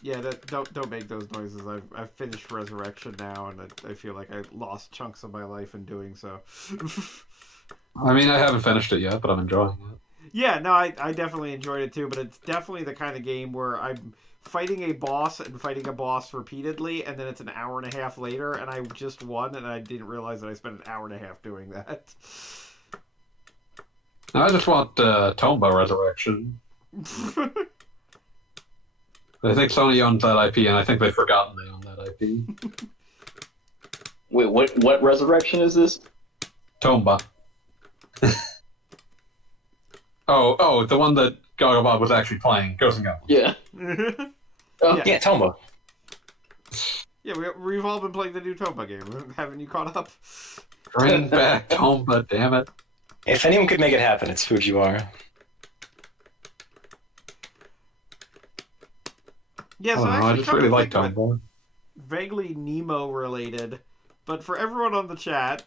Yeah, don't make those noises. I've finished Resurrection now, and I feel like I lost chunks of my life in doing so. I mean, I haven't finished it yet, but I'm enjoying it. Yeah, no, I definitely enjoyed it too, but it's definitely the kind of game where I'm fighting a boss and fighting a boss repeatedly, and then it's an hour and a half later, and I just won, and I didn't realize that I spent an hour and a half doing that. I just want Tomba Resurrection. I think Sony owns that IP, and I think they've forgotten they own that IP. Wait, what resurrection is this? Tomba. oh, the one that Gogglebot was actually playing, Ghost and Goblins. Yeah. Yeah, Tomba. Yeah, we've all been playing the new Tomba game. Haven't you caught up? Bring back Tomba, damn it. If anyone could make it happen, it's Fujiwara. Yeah, so I just really like Tomba. Vaguely Nemo related, but for everyone on the chat,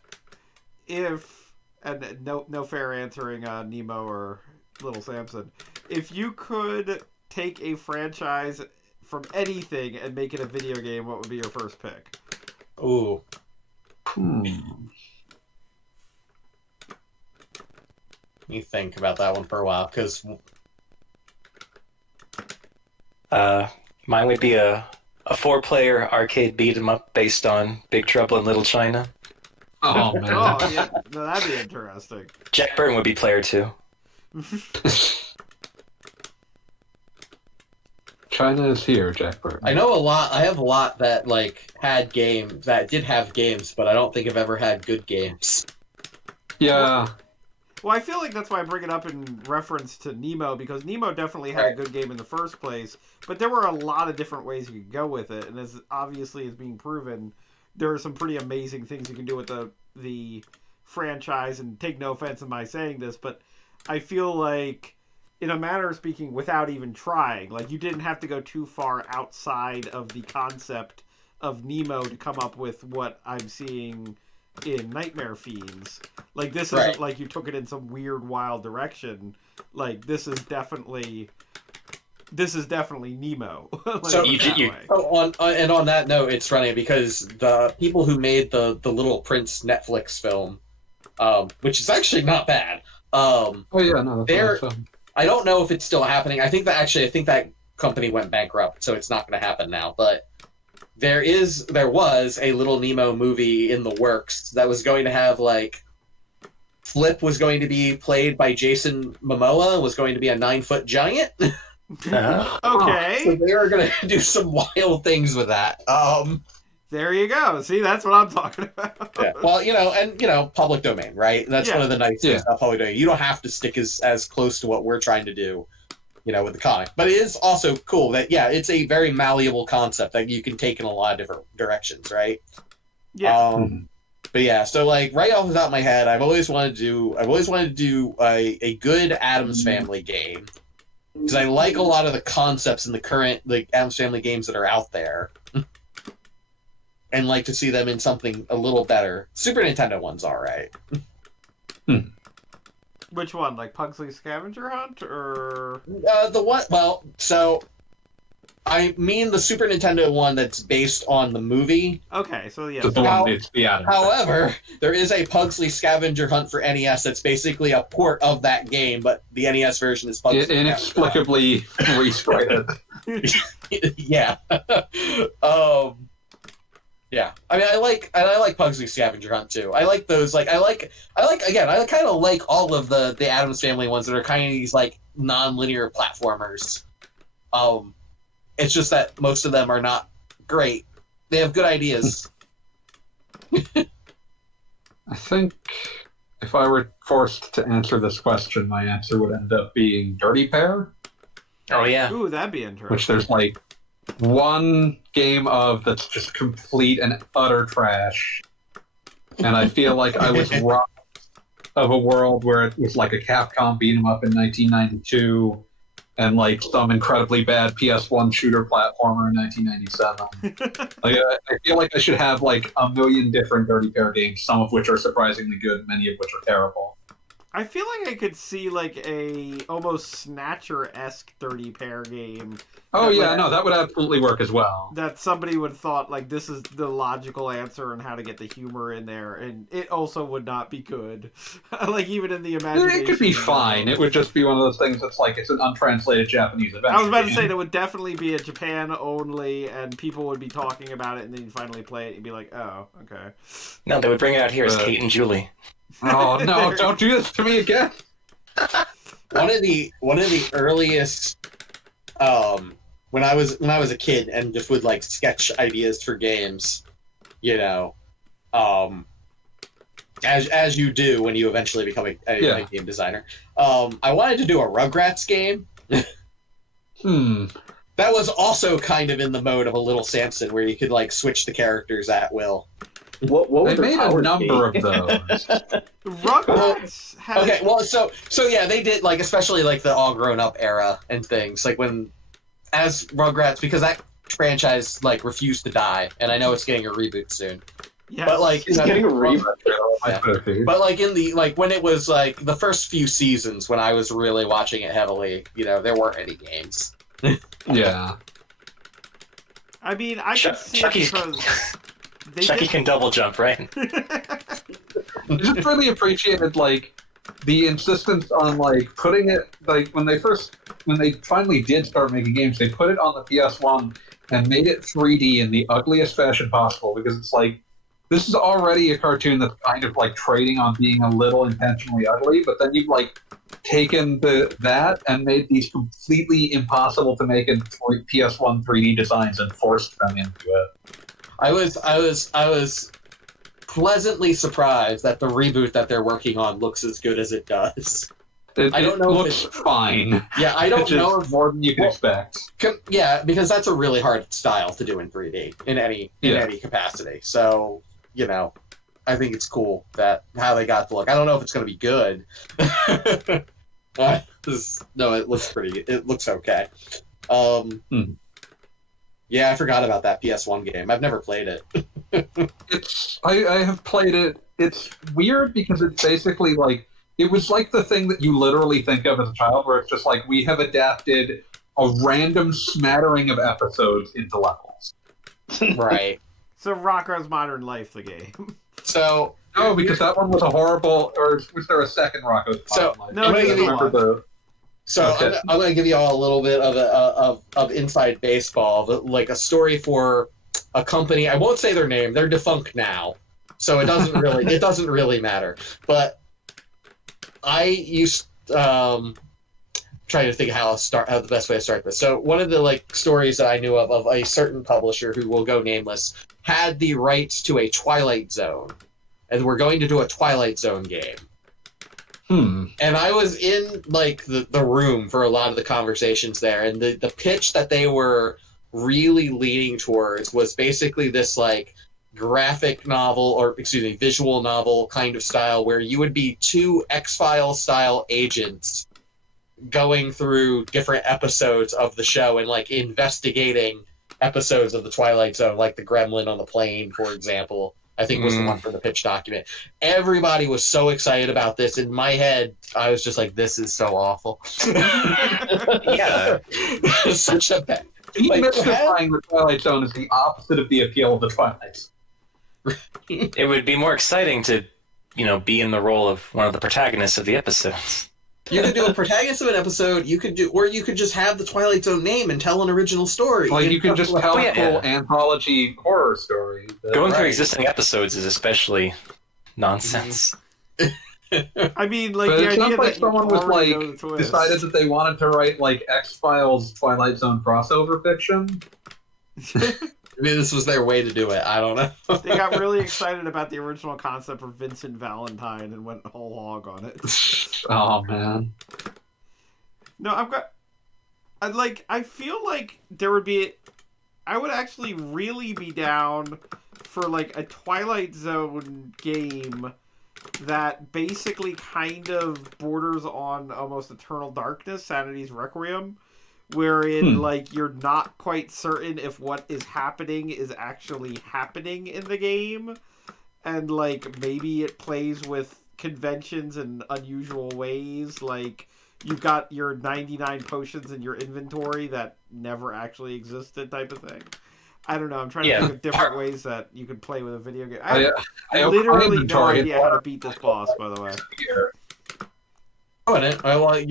if and no fair answering Nemo or Little Samson, if you could take a franchise from anything and make it a video game, what would be your first pick? Ooh. You think about that one for a while, because Mine would be a 4-player arcade beat 'em up based on Big Trouble in Little China. Oh, man. Oh, yeah, no, that'd be interesting. Jack Burton would be player 2. China is here, Jack Burton. I know a lot. I have a lot that had games that did have games, but I don't think I've ever had good games. Yeah. Well, I feel like that's why I bring it up in reference to Nemo, because Nemo definitely had a good game in the first place, but there were a lot of different ways you could go with it, and as obviously is being proven, there are some pretty amazing things you can do with the franchise, and take no offense in my saying this, but I feel like, in a manner of speaking, without even trying, like, you didn't have to go too far outside of the concept of Nemo to come up with what I'm seeing in Nightmare Fiends. Like, this isn't like you took it in some weird, wild direction. Like, this is definitely Nemo. Like, So on that note, it's funny because the people who made the Little Prince Netflix film, which is actually not bad. Oh yeah, no, that's awesome. I don't know if it's still happening. I think that company went bankrupt, so it's not going to happen now. But there was a Little Nemo movie in the works that was going to have Flip was going to be played by Jason Momoa, was going to be a 9-foot giant. Okay. So they are going to do some wild things with that. There you go. See, that's what I'm talking about. Yeah. Well, public domain, right? That's one of the nice things about public domain. You don't have to stick as close to what we're trying to do, with the comic. But it is also cool that, it's a very malleable concept that you can take in a lot of different directions, right? Yeah. But yeah, so right off the top of my head, I've always wanted to do a good Addams Family game. Because I like a lot of the concepts in the current Addams Family games that are out there. And like to see them in something a little better. Super Nintendo one's alright. Which one? Like Pugsley Scavenger Hunt, or the one? Well, so I mean the Super Nintendo one that's based on the movie. Okay, so yeah. The one it's the Addams. However, there is a Pugsley Scavenger Hunt for NES that's basically a port of that game, but the NES version is Pugsley. Inexplicably resprayed. Yeah. Yeah, I mean, I like Pugsley Scavenger Hunt too. I like those. I kind of like all of the Addams Family ones that are kind of these non-linear platformers. It's just that most of them are not great. They have good ideas. I think if I were forced to answer this question, my answer would end up being Dirty Pair. Oh yeah. Ooh, that'd be interesting. Which there's one game of that's just complete and utter trash, and I feel like I was robbed of a world where it was like a Capcom beat 'em up in 1992 and some incredibly bad PS1 shooter platformer in 1997. I feel like I should have a million different Dirty Pair games, some of which are surprisingly good, many of which are terrible. I feel like I could see a almost Snatcher-esque Dirty Pair game. Oh yeah, no, that would absolutely work as well. That somebody would thought this is the logical answer and how to get the humor in there, and it also would not be good. Even in the imagination. It could be fine. It would just be one of those things that's it's an untranslated Japanese adventure. I was about to say that would definitely be a Japan only, and people would be talking about it, and then you finally play it and be like, oh, okay. No, they would bring it out here as Kate and Julie. Oh no! Don't do this to me again. One of the earliest, when I was a kid and just would sketch ideas for games, as you do when you eventually become a game designer. I wanted to do a Rugrats game. That was also kind of in the mode of a Little Samson, where you could like switch the characters at will. What They would made a number of those. Rugrats had Okay, well, so yeah, they did like, especially like the all grown up era and things, like when as Rugrats, because that franchise like refused to die, and I know it's getting a reboot soon. yes. But like, It's getting a reboot. but like in the like when it was like the first few seasons when I was really watching it heavily, there weren't any games. Yeah. I mean, I Chuck- can see Chucky's- it because they Chucky did- can double jump, right? I just really appreciated like the insistence on like putting it like when they finally did start making games, they put it on the PS1 and made it 3D in the ugliest fashion possible, because it's like this is already a cartoon that's kind of like trading on being a little intentionally ugly, but then you've like taken that and made these completely impossible to make in PS1 3D designs and forced them into it. I was pleasantly surprised that the reboot that they're working on looks as good as it does. I don't know if Looks fine. Yeah, I don't Which is know if more than you can expect. yeah, because that's a really hard style to do in 3D in any capacity. So, I think it's cool that how they got the look. I don't know if it's going to be good. No, it looks pretty. It looks okay. Yeah, I forgot about that PS1 game. I've never played it. I have played it. It's weird because it's basically like it was like the thing that you literally think of as a child, where it's just like we have adapted a random smattering of episodes into levels. Right. So Rocko's Modern Life, the game. So No, because that one was a horrible. Or was there a second Rocko's So, Modern Life? no, I it's can't just remember one. So Okay. I'm going to give you all a little bit of inside baseball, like a story for a company. I won't say their name; they're defunct now, so it doesn't really matter. But I used trying to think how the best way to start this. So one of the like stories that I knew of a certain publisher who will go nameless had the rights to a Twilight Zone, and we're going to do a Twilight Zone game. And I was in like the room for a lot of the conversations there, and the pitch that they were really leaning towards was basically this like visual novel kind of style, where you would be two X-Files style agents going through different episodes of the show and like investigating episodes of the Twilight Zone, like the Gremlin on the plane, for example. I think was the one for the pitch document. Everybody was so excited about this. In my head, I was just like, this is so awful. Yeah. Such a bad... Demystifying the Twilight Zone is the opposite of the appeal of the Twilight. It would be more exciting to, be in the role of one of the protagonists of the episodes. You could do a protagonist of an episode, or you could just have the Twilight Zone name and tell an original story. Like you could just tell yeah. a full anthology horror story. Going through existing episodes is especially nonsense. I mean, like But the it idea sounds like that someone you was already like know the twist. decided that they wanted to write like X-Files Twilight Zone crossover fiction. Maybe this was their way to do it. I don't know. They got really excited about the original concept for Vincent Valentine and went whole hog on it. Oh man. No, I feel like there would be. I would actually really be down for like a Twilight Zone game that basically kind of borders on almost Eternal Darkness, Sanity's Requiem, wherein like you're not quite certain if what is happening is actually happening in the game, and like maybe it plays with conventions in unusual ways, like you've got your 99 potions in your inventory that never actually existed type of thing. I don't know, I'm trying to think of different ways that you could play with a video game. I literally no idea how to beat this boss, by the way.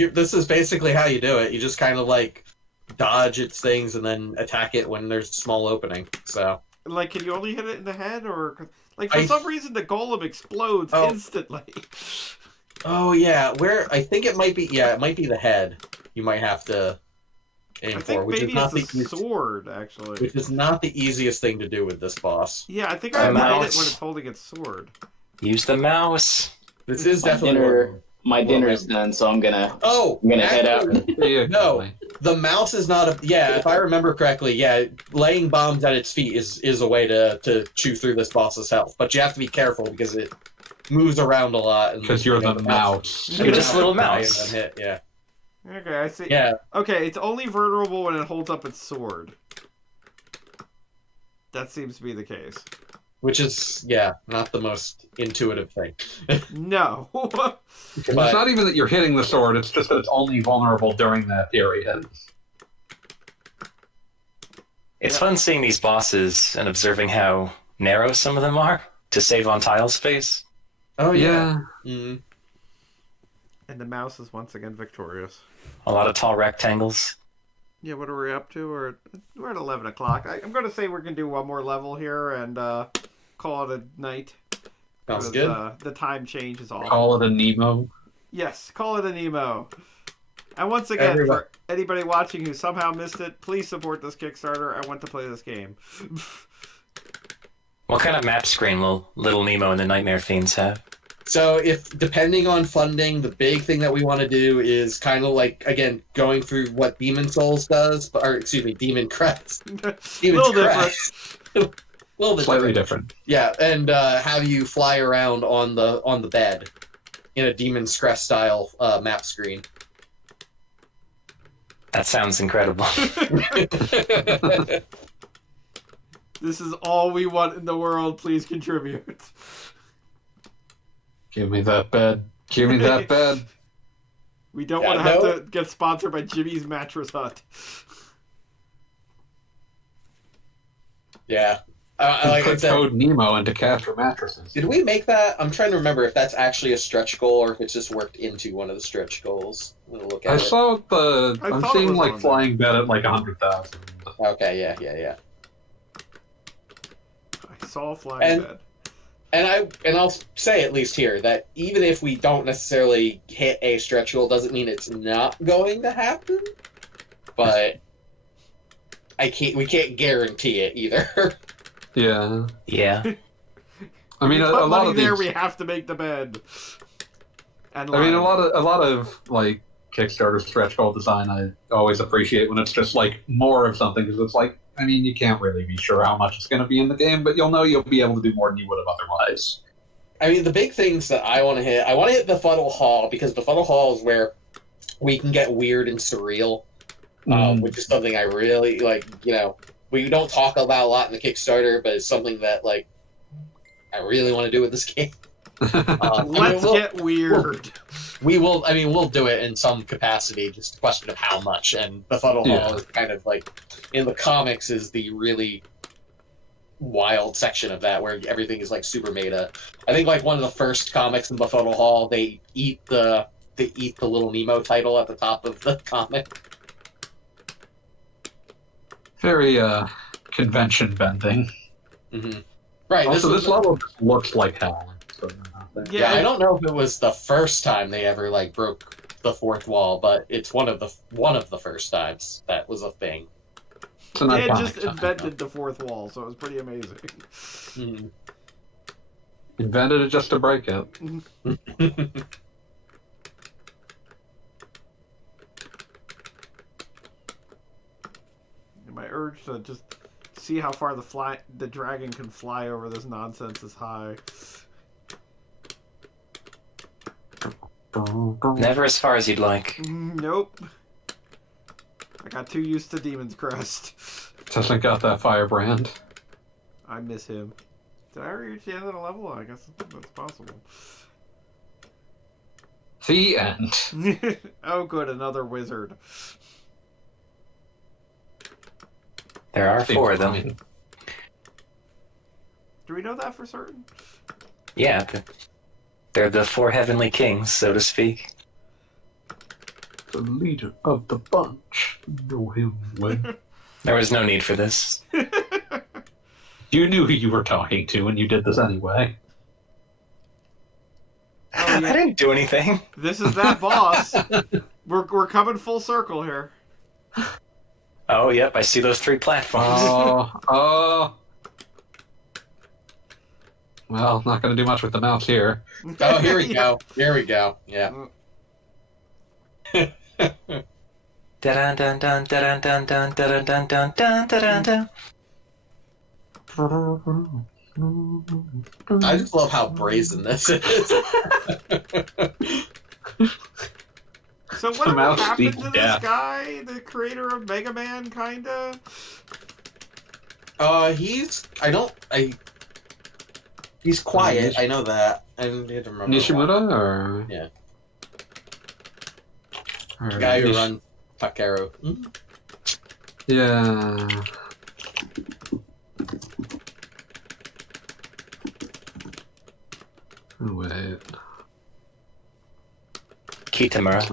This is basically how you do it. You just kind of like dodge its things and then attack it when there's a small opening. So, like, can you only hit it in the head, or like for some reason the golem explodes instantly? Oh yeah, I think it might be. Yeah, it might be the head. You might have to I aim think for, which maybe is not it's the the sword, actually. which is not the easiest thing to do with this boss. Yeah, I think The I hit it when mouse. it's holding its sword. Use the mouse. This is My definitely dinner, my well, dinner's done, so I'm gonna head out. No, the mouse is not a. Yeah, if I remember correctly, yeah, laying bombs at its feet is a way to chew through this boss's health. But you have to be careful because it moves around a lot. Because you're the mouse. You're just a little mouse. Hit, yeah. Okay, I see. Yeah. Okay, it's only vulnerable when it holds up its sword. That seems to be the case. Which is, yeah, not the most intuitive thing. No. It's not even that you're hitting the sword, it's just that it's only vulnerable during that period. It's fun seeing these bosses and observing how narrow some of them are to save on tile space. Oh, Yeah. Mm. And the mouse is once again victorious. A lot of tall rectangles. Yeah, what are we up to? We're at 11 o'clock. I'm going to say we're going to do one more level here and call it a night. Sounds Because, good. the time change is awful. Call it a Nemo. Yes, call it a Nemo. And once again, for anybody watching who somehow missed it, please support this Kickstarter. I want to play this game. What kind of map screen will Little Nemo and the Nightmare Fiends have? So, if depending on funding, the big thing that we want to do is kind of like, again, going through what Demon Souls does, or excuse me, Demon Crest. Little different. A little bit Slightly different. Yeah, and have you fly around on the bed in a Demon's Crest style map screen. That sounds incredible. This is all we want in the world. Please contribute. Give me that bed. Give me that bed. We don't want to have to get sponsored by Jimmy's Mattress Hut. Yeah. Like put code Nemo into Casper mattresses. Did we make that? I'm trying to remember if that's actually a stretch goal or if it's just worked into one of the stretch goals. I'm gonna look at it. Saw the. I'm seeing like flying bed at like 100,000. Okay, yeah. I saw a flying bed. And I'll say at least here that even if we don't necessarily hit a stretch goal, doesn't mean it's not going to happen. But we can't guarantee it either. Yeah. Yeah. I mean, a lot of there these... we have to make the bed. And I mean, a lot of like Kickstarter stretch goal design, I always appreciate when it's just like more of something because it's like, I mean, you can't really be sure how much it's going to be in the game, but you'll know you'll be able to do more than you would have otherwise. I mean, the big things that I want to hit, I want to hit the Fuddle Hall because the Fuddle Hall is where we can get weird and surreal, which is something I really like. You know, we don't talk about a lot in the Kickstarter, but it's something that like I really want to do with this game. Let's get weird. We'll do it in some capacity. Just a question of how much. And the Fuddle Hall is kind of like in the comics is the really wild section of that where everything is like super meta. I think like one of the first comics in the Fuddle Hall, they eat the Little Nemo title at the top of the comic. Very convention bending. Mm-hmm. Right. Also, this level just looks like hell. So, yeah, I don't know if it was the first time they ever like broke the fourth wall, but it's one of the first times that was a thing. They had just invented the fourth wall, so it was pretty amazing. Mm-hmm. Invented it just to break it. My urge to just see how far the dragon can fly over this nonsense is high. Never as far as you'd like. Nope. I got too used to Demon's Crest. Hasn't got that firebrand. I miss him. Did I reach the end of the level? I guess that's possible. The end. Oh good, another wizard. There are 4 of them. Do we know that for certain? Yeah, they're the 4 heavenly kings, so to speak. The leader of the bunch. Know him well. There was no need for this. You knew who you were talking to when you did this anyway. Oh, yeah. I didn't do anything. This is that boss. We're coming full circle here. Oh, yep, I see those 3 platforms. Oh. Well, not going to do much with the mouse here. Oh, here we go. Here we go. Yeah. Dun dun dun dun dun dun dun dun dun dun dun dun. I just love how brazen this is. So whatever mouse happened speaks to death. this guy, the creator of Mega Man, kinda? He's quiet. I know that. I didn't remember. Nishimura or Yeah. Or The guy who runs Takeru. Yeah. Oh, wait. Kitamura.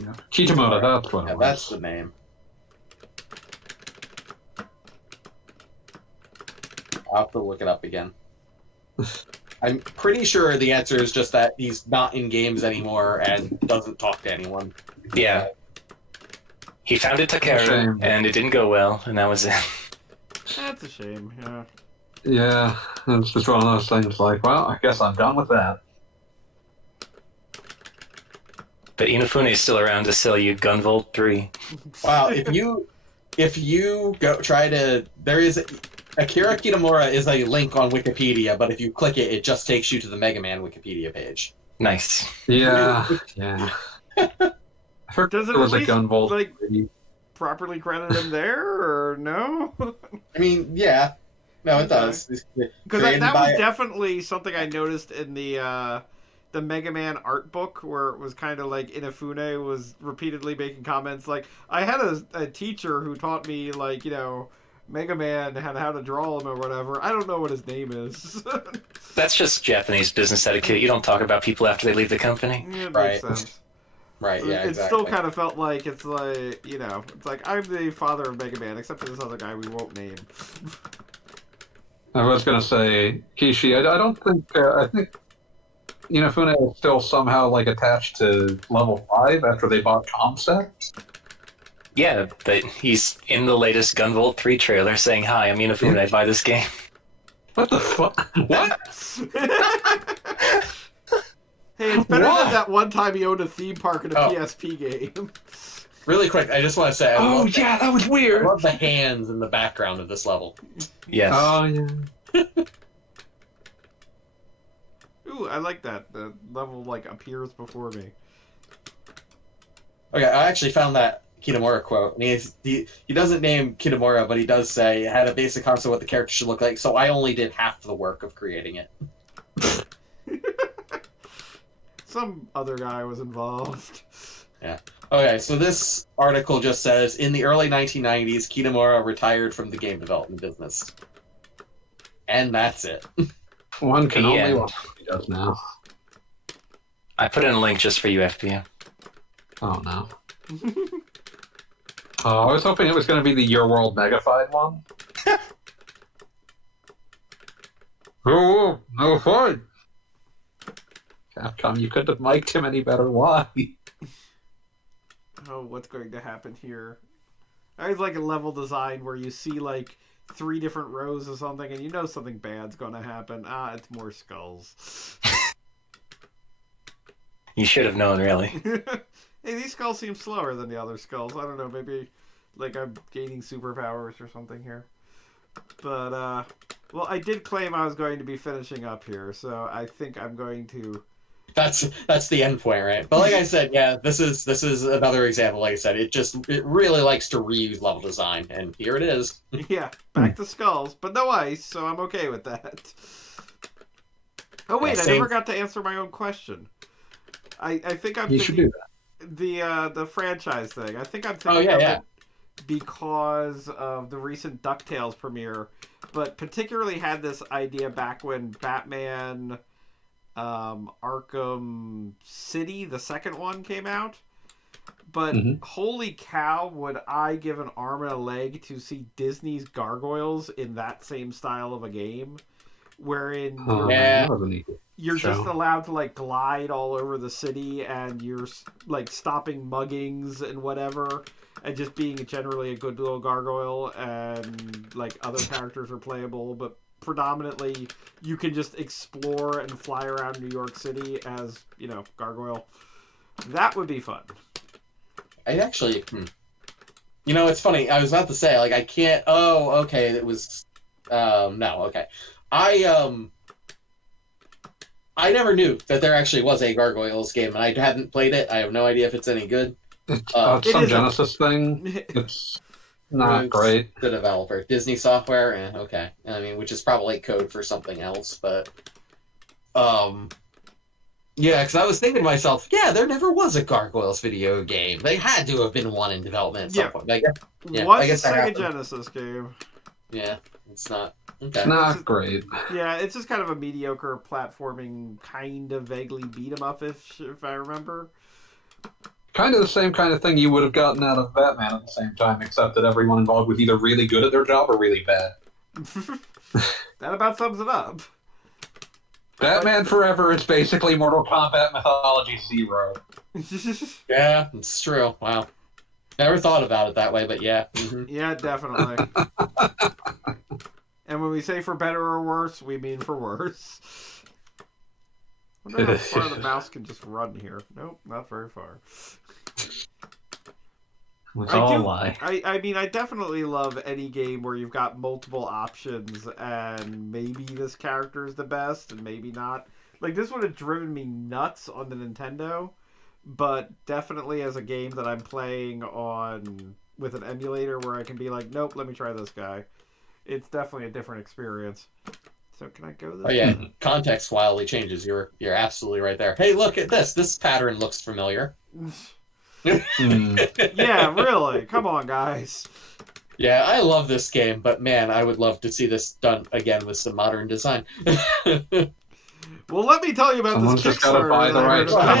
Yeah. Kitamura, that's what Yeah, it that's was. the name. I'll have to look it up again. I'm pretty sure the answer is just that he's not in games anymore and doesn't talk to anyone. Yeah. He founded Takeru, Shame. and it didn't go well, and that was it. That's a shame, yeah. Yeah, it's just one of those things like, well, I guess I'm done with that. But Inafune is still around to sell you Gunvolt 3. Wow, if you go try to, there is Akira Kitamura is a link on Wikipedia, but if you click it, it just takes you to the Mega Man Wikipedia page. Nice. Yeah, yeah. I heard Does it there was at a least, Gunvolt. like, properly credit him there, or no? I mean, yeah, no, it Okay. does. It's Because created that by- was definitely something I noticed in the Mega Man art book, where it was kind of like Inafune was repeatedly making comments like, I had a teacher who taught me, like, Mega Man and how to draw him or whatever. I don't know what his name is. That's just Japanese business etiquette. You don't talk about people after they leave the company. Yeah, it Right. makes sense. Right, yeah, It exactly. still kind of felt like it's like I'm the father of Mega Man, except for this other guy we won't name. I was going to say, Kishi, I don't think, I think Inafune is still somehow, like, attached to level 5 after they bought Comcept. Yeah, but he's in the latest Gunvolt 3 trailer saying, "Hi, I'm Inafune, I buy this game." What the fuck? What? Hey, it's better Why? than that one time he owned a theme park in a Oh. PSP game. Really quick, I just want to say, Oh, yeah, that was I weird. love the hands in the background of this level. Yes. Oh, yeah. Ooh, I like that. The level, like, appears before me. Okay, I actually found that Kitamura quote. And he doesn't name Kitamura, but he does say, had a basic concept of what the character should look like, so I only did half the work of creating it. Some other guy was involved. Okay, so this article just says, in the early 1990s, Kitamura retired from the game development business. And that's it. One can The only end. watch what he does now. I put in a link just for you, FBO. Oh, no. Oh, I was hoping it was going to be the Your World Megafied one. Oh, no fun. Capcom, you couldn't have mic'd him any better. Why? Oh, what's going to happen here? I always like a level design where you see, like, 3 different rows or something, and you know something bad's going to happen. Ah, it's more skulls. You should have known, really. Hey, these skulls seem slower than the other skulls. I don't know, maybe, like, I'm gaining superpowers or something here. But, well, I did claim I was going to be finishing up here, so I think I'm going to... That's the end point, right? But like I said, yeah, this is another example. Like I said, it really likes to reuse level design, and here it is. Yeah, back to skulls, but no ice, so I'm okay with that. Oh wait, Yeah, I same. never got to answer my own question. I think I'm You should thinking do that. the franchise thing. I think I'm thinking Oh, yeah, of yeah. it because of the recent DuckTales premiere, but particularly had this idea back when Batman Arkham City, the second one, came out. But holy cow, would I give an arm and a leg to see Disney's Gargoyles in that same style of a game, wherein Yeah. that was a neat you're show. just allowed to, like, glide all over the city and you're, like, stopping muggings and whatever. and just being generally a good little gargoyle, and like other characters are playable, but predominantly you can just explore and fly around New York City as, you know, gargoyle. That would be fun. I actually, you know, it's funny. I was about to say, like, I can't. Oh, okay. It was, no, okay. I never knew that there actually was a Gargoyles game, and I hadn't played it. I have no idea if it's any good. It's It some is Genesis thing. It's not great. The developer, Disney Software, okay. I mean, which is probably code for something else, but yeah, because I was thinking to myself, yeah, there never was a Gargoyles video game. They had to have been one in development at some point. What's I guess a that Sega happened. Genesis game? Yeah, it's not. It's Okay. not great. Yeah, it's just kind of a mediocre platforming, kind of vaguely beat 'em up, if I remember. Kind of the same kind of thing you would have gotten out of Batman at the same time, except that everyone involved was either really good at their job or really bad. That about sums it up. Batman Forever is basically Mortal Kombat Mythology Zero. Yeah, it's true. Wow. Never thought about it that way, but yeah. Yeah, definitely. And when we say for better or worse, we mean for worse. I wonder how far the mouse can just run here. Nope, not very far. It's all a lie. I mean, I definitely love any game where you've got multiple options and maybe this character is the best and maybe not. Like, this would have driven me nuts on the Nintendo, but definitely as a game that I'm playing on with an emulator where I can be like, nope, let me try this guy. It's definitely a different experience. So can I go this? Oh yeah, context wildly changes. You're absolutely right there. Hey, look at this. This pattern looks familiar. Yeah, really. Come on, guys. Yeah, I love this game, but man, I would love to see this done again with some modern design. Well, let me tell you about Someone's this just got to Kickstarter. buy the that I heard rights. about.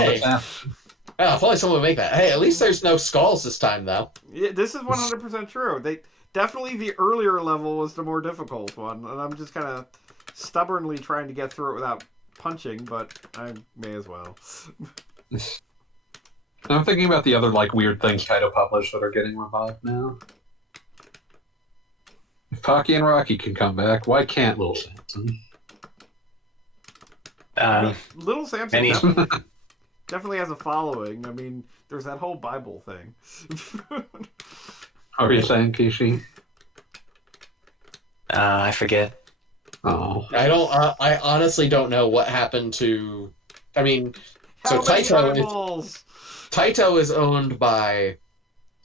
Hey. If only someone would make that. Hey, at least there's no skulls this time, though. Yeah, this is 100% true. They definitely the earlier level was the more difficult one, and I'm just kind of stubbornly trying to get through it without punching, but I may as well. I'm thinking about the other like weird things Taito published that are getting revived now. If Pocky and Rocky can come back, why can't Little Samson? I mean, Little Samson any- definitely has a following. I mean, there's that whole Bible thing. How are you saying, Kishi? I forget. Oh. I don't. I honestly don't know what happened to. I mean, so How many Taito eyeballs? is owned by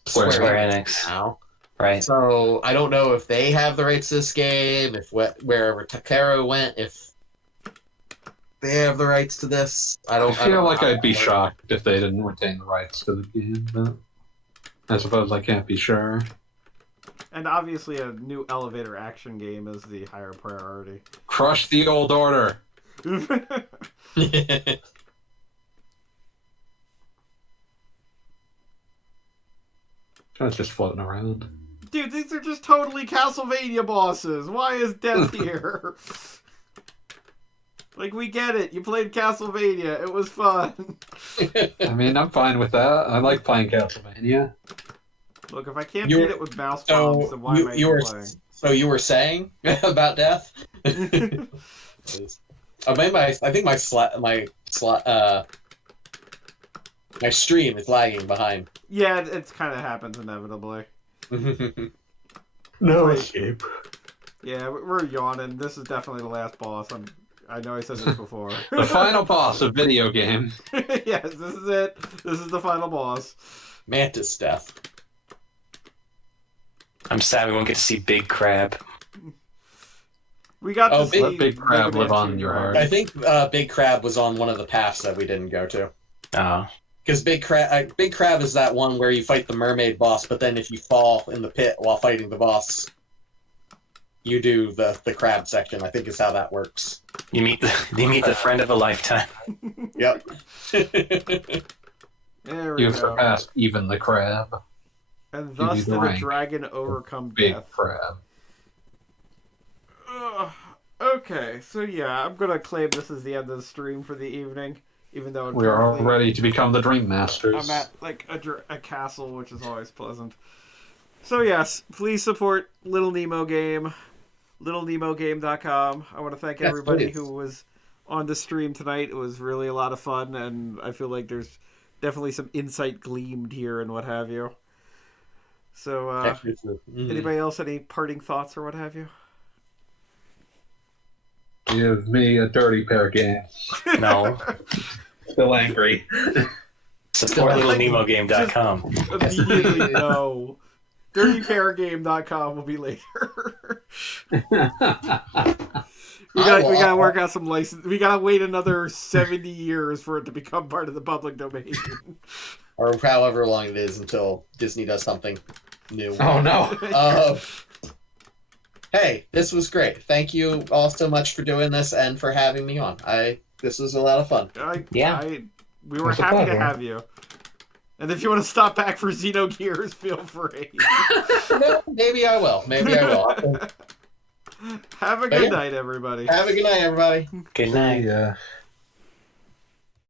Square Enix. now. Right. So I don't know if they have the rights to this game, if wherever Takaro went, if they have the rights to this. I feel like know. I'd be shocked if they didn't retain the rights to the game, but I suppose I can't be sure. And obviously, a new elevator action game is the higher priority. Crush the old order! I was just floating around. Dude, these are just totally Castlevania bosses. Why is Death here? Like, we get it. You played Castlevania. It was fun. I mean, I'm fine with that. I like playing Castlevania. Look, if I can't You beat were- it with mouse bombs, then why am I you even were playing? so you were saying about death? I think my stream is lagging behind. Yeah, it kind of happens inevitably. No Wait. escape. Yeah, we're yawning. This is definitely the last boss. I know I said this before. The final boss of video game. Yes, this is it. This is the final boss. Mantis death. I'm sad we won't get to see Big Crab. We got Oh, to see Let Big Crab Mega live Man on 2 your Dragon. heart. I think Big Crab was on one of the paths that we didn't go to. Oh. Because Big Crab is that one where you fight the mermaid boss, but then if you fall in the pit while fighting the boss, you do the crab section. I think is how that works. You meet the friend of a lifetime. Yep. There we You've go. surpassed even the crab. And Give thus you the did the rank. dragon overcome Big death. crab. Okay, so yeah, I'm gonna claim this is the end of the stream for the evening. even though We are all currently ready to become the Dream Masters. I'm at like a castle, which is always pleasant. So yes, please support Little Nemo Game, littlenemogame.com. I want to thank Yes, everybody please. who was on the stream tonight. It was really a lot of fun, and I feel like there's definitely some insight gleamed here and what have you. So, anybody else any parting thoughts or what have you? Give me a dirty pair game. No. Still angry. Support littlenemogame.com. Immediately no. DirtyPairGame.com will be later. we gotta work out some license. We gotta wait another 70 years for it to become part of the public domain. Or however long it is until Disney does something new. Oh no. Hey, this was great. Thank you all so much for doing this and for having me on. This was a lot of fun. We were happy to have you. And if you want to stop back for Xenogears, feel free. No, maybe I will. Have a good night, everybody. Have a good night, everybody. Good night. Yeah.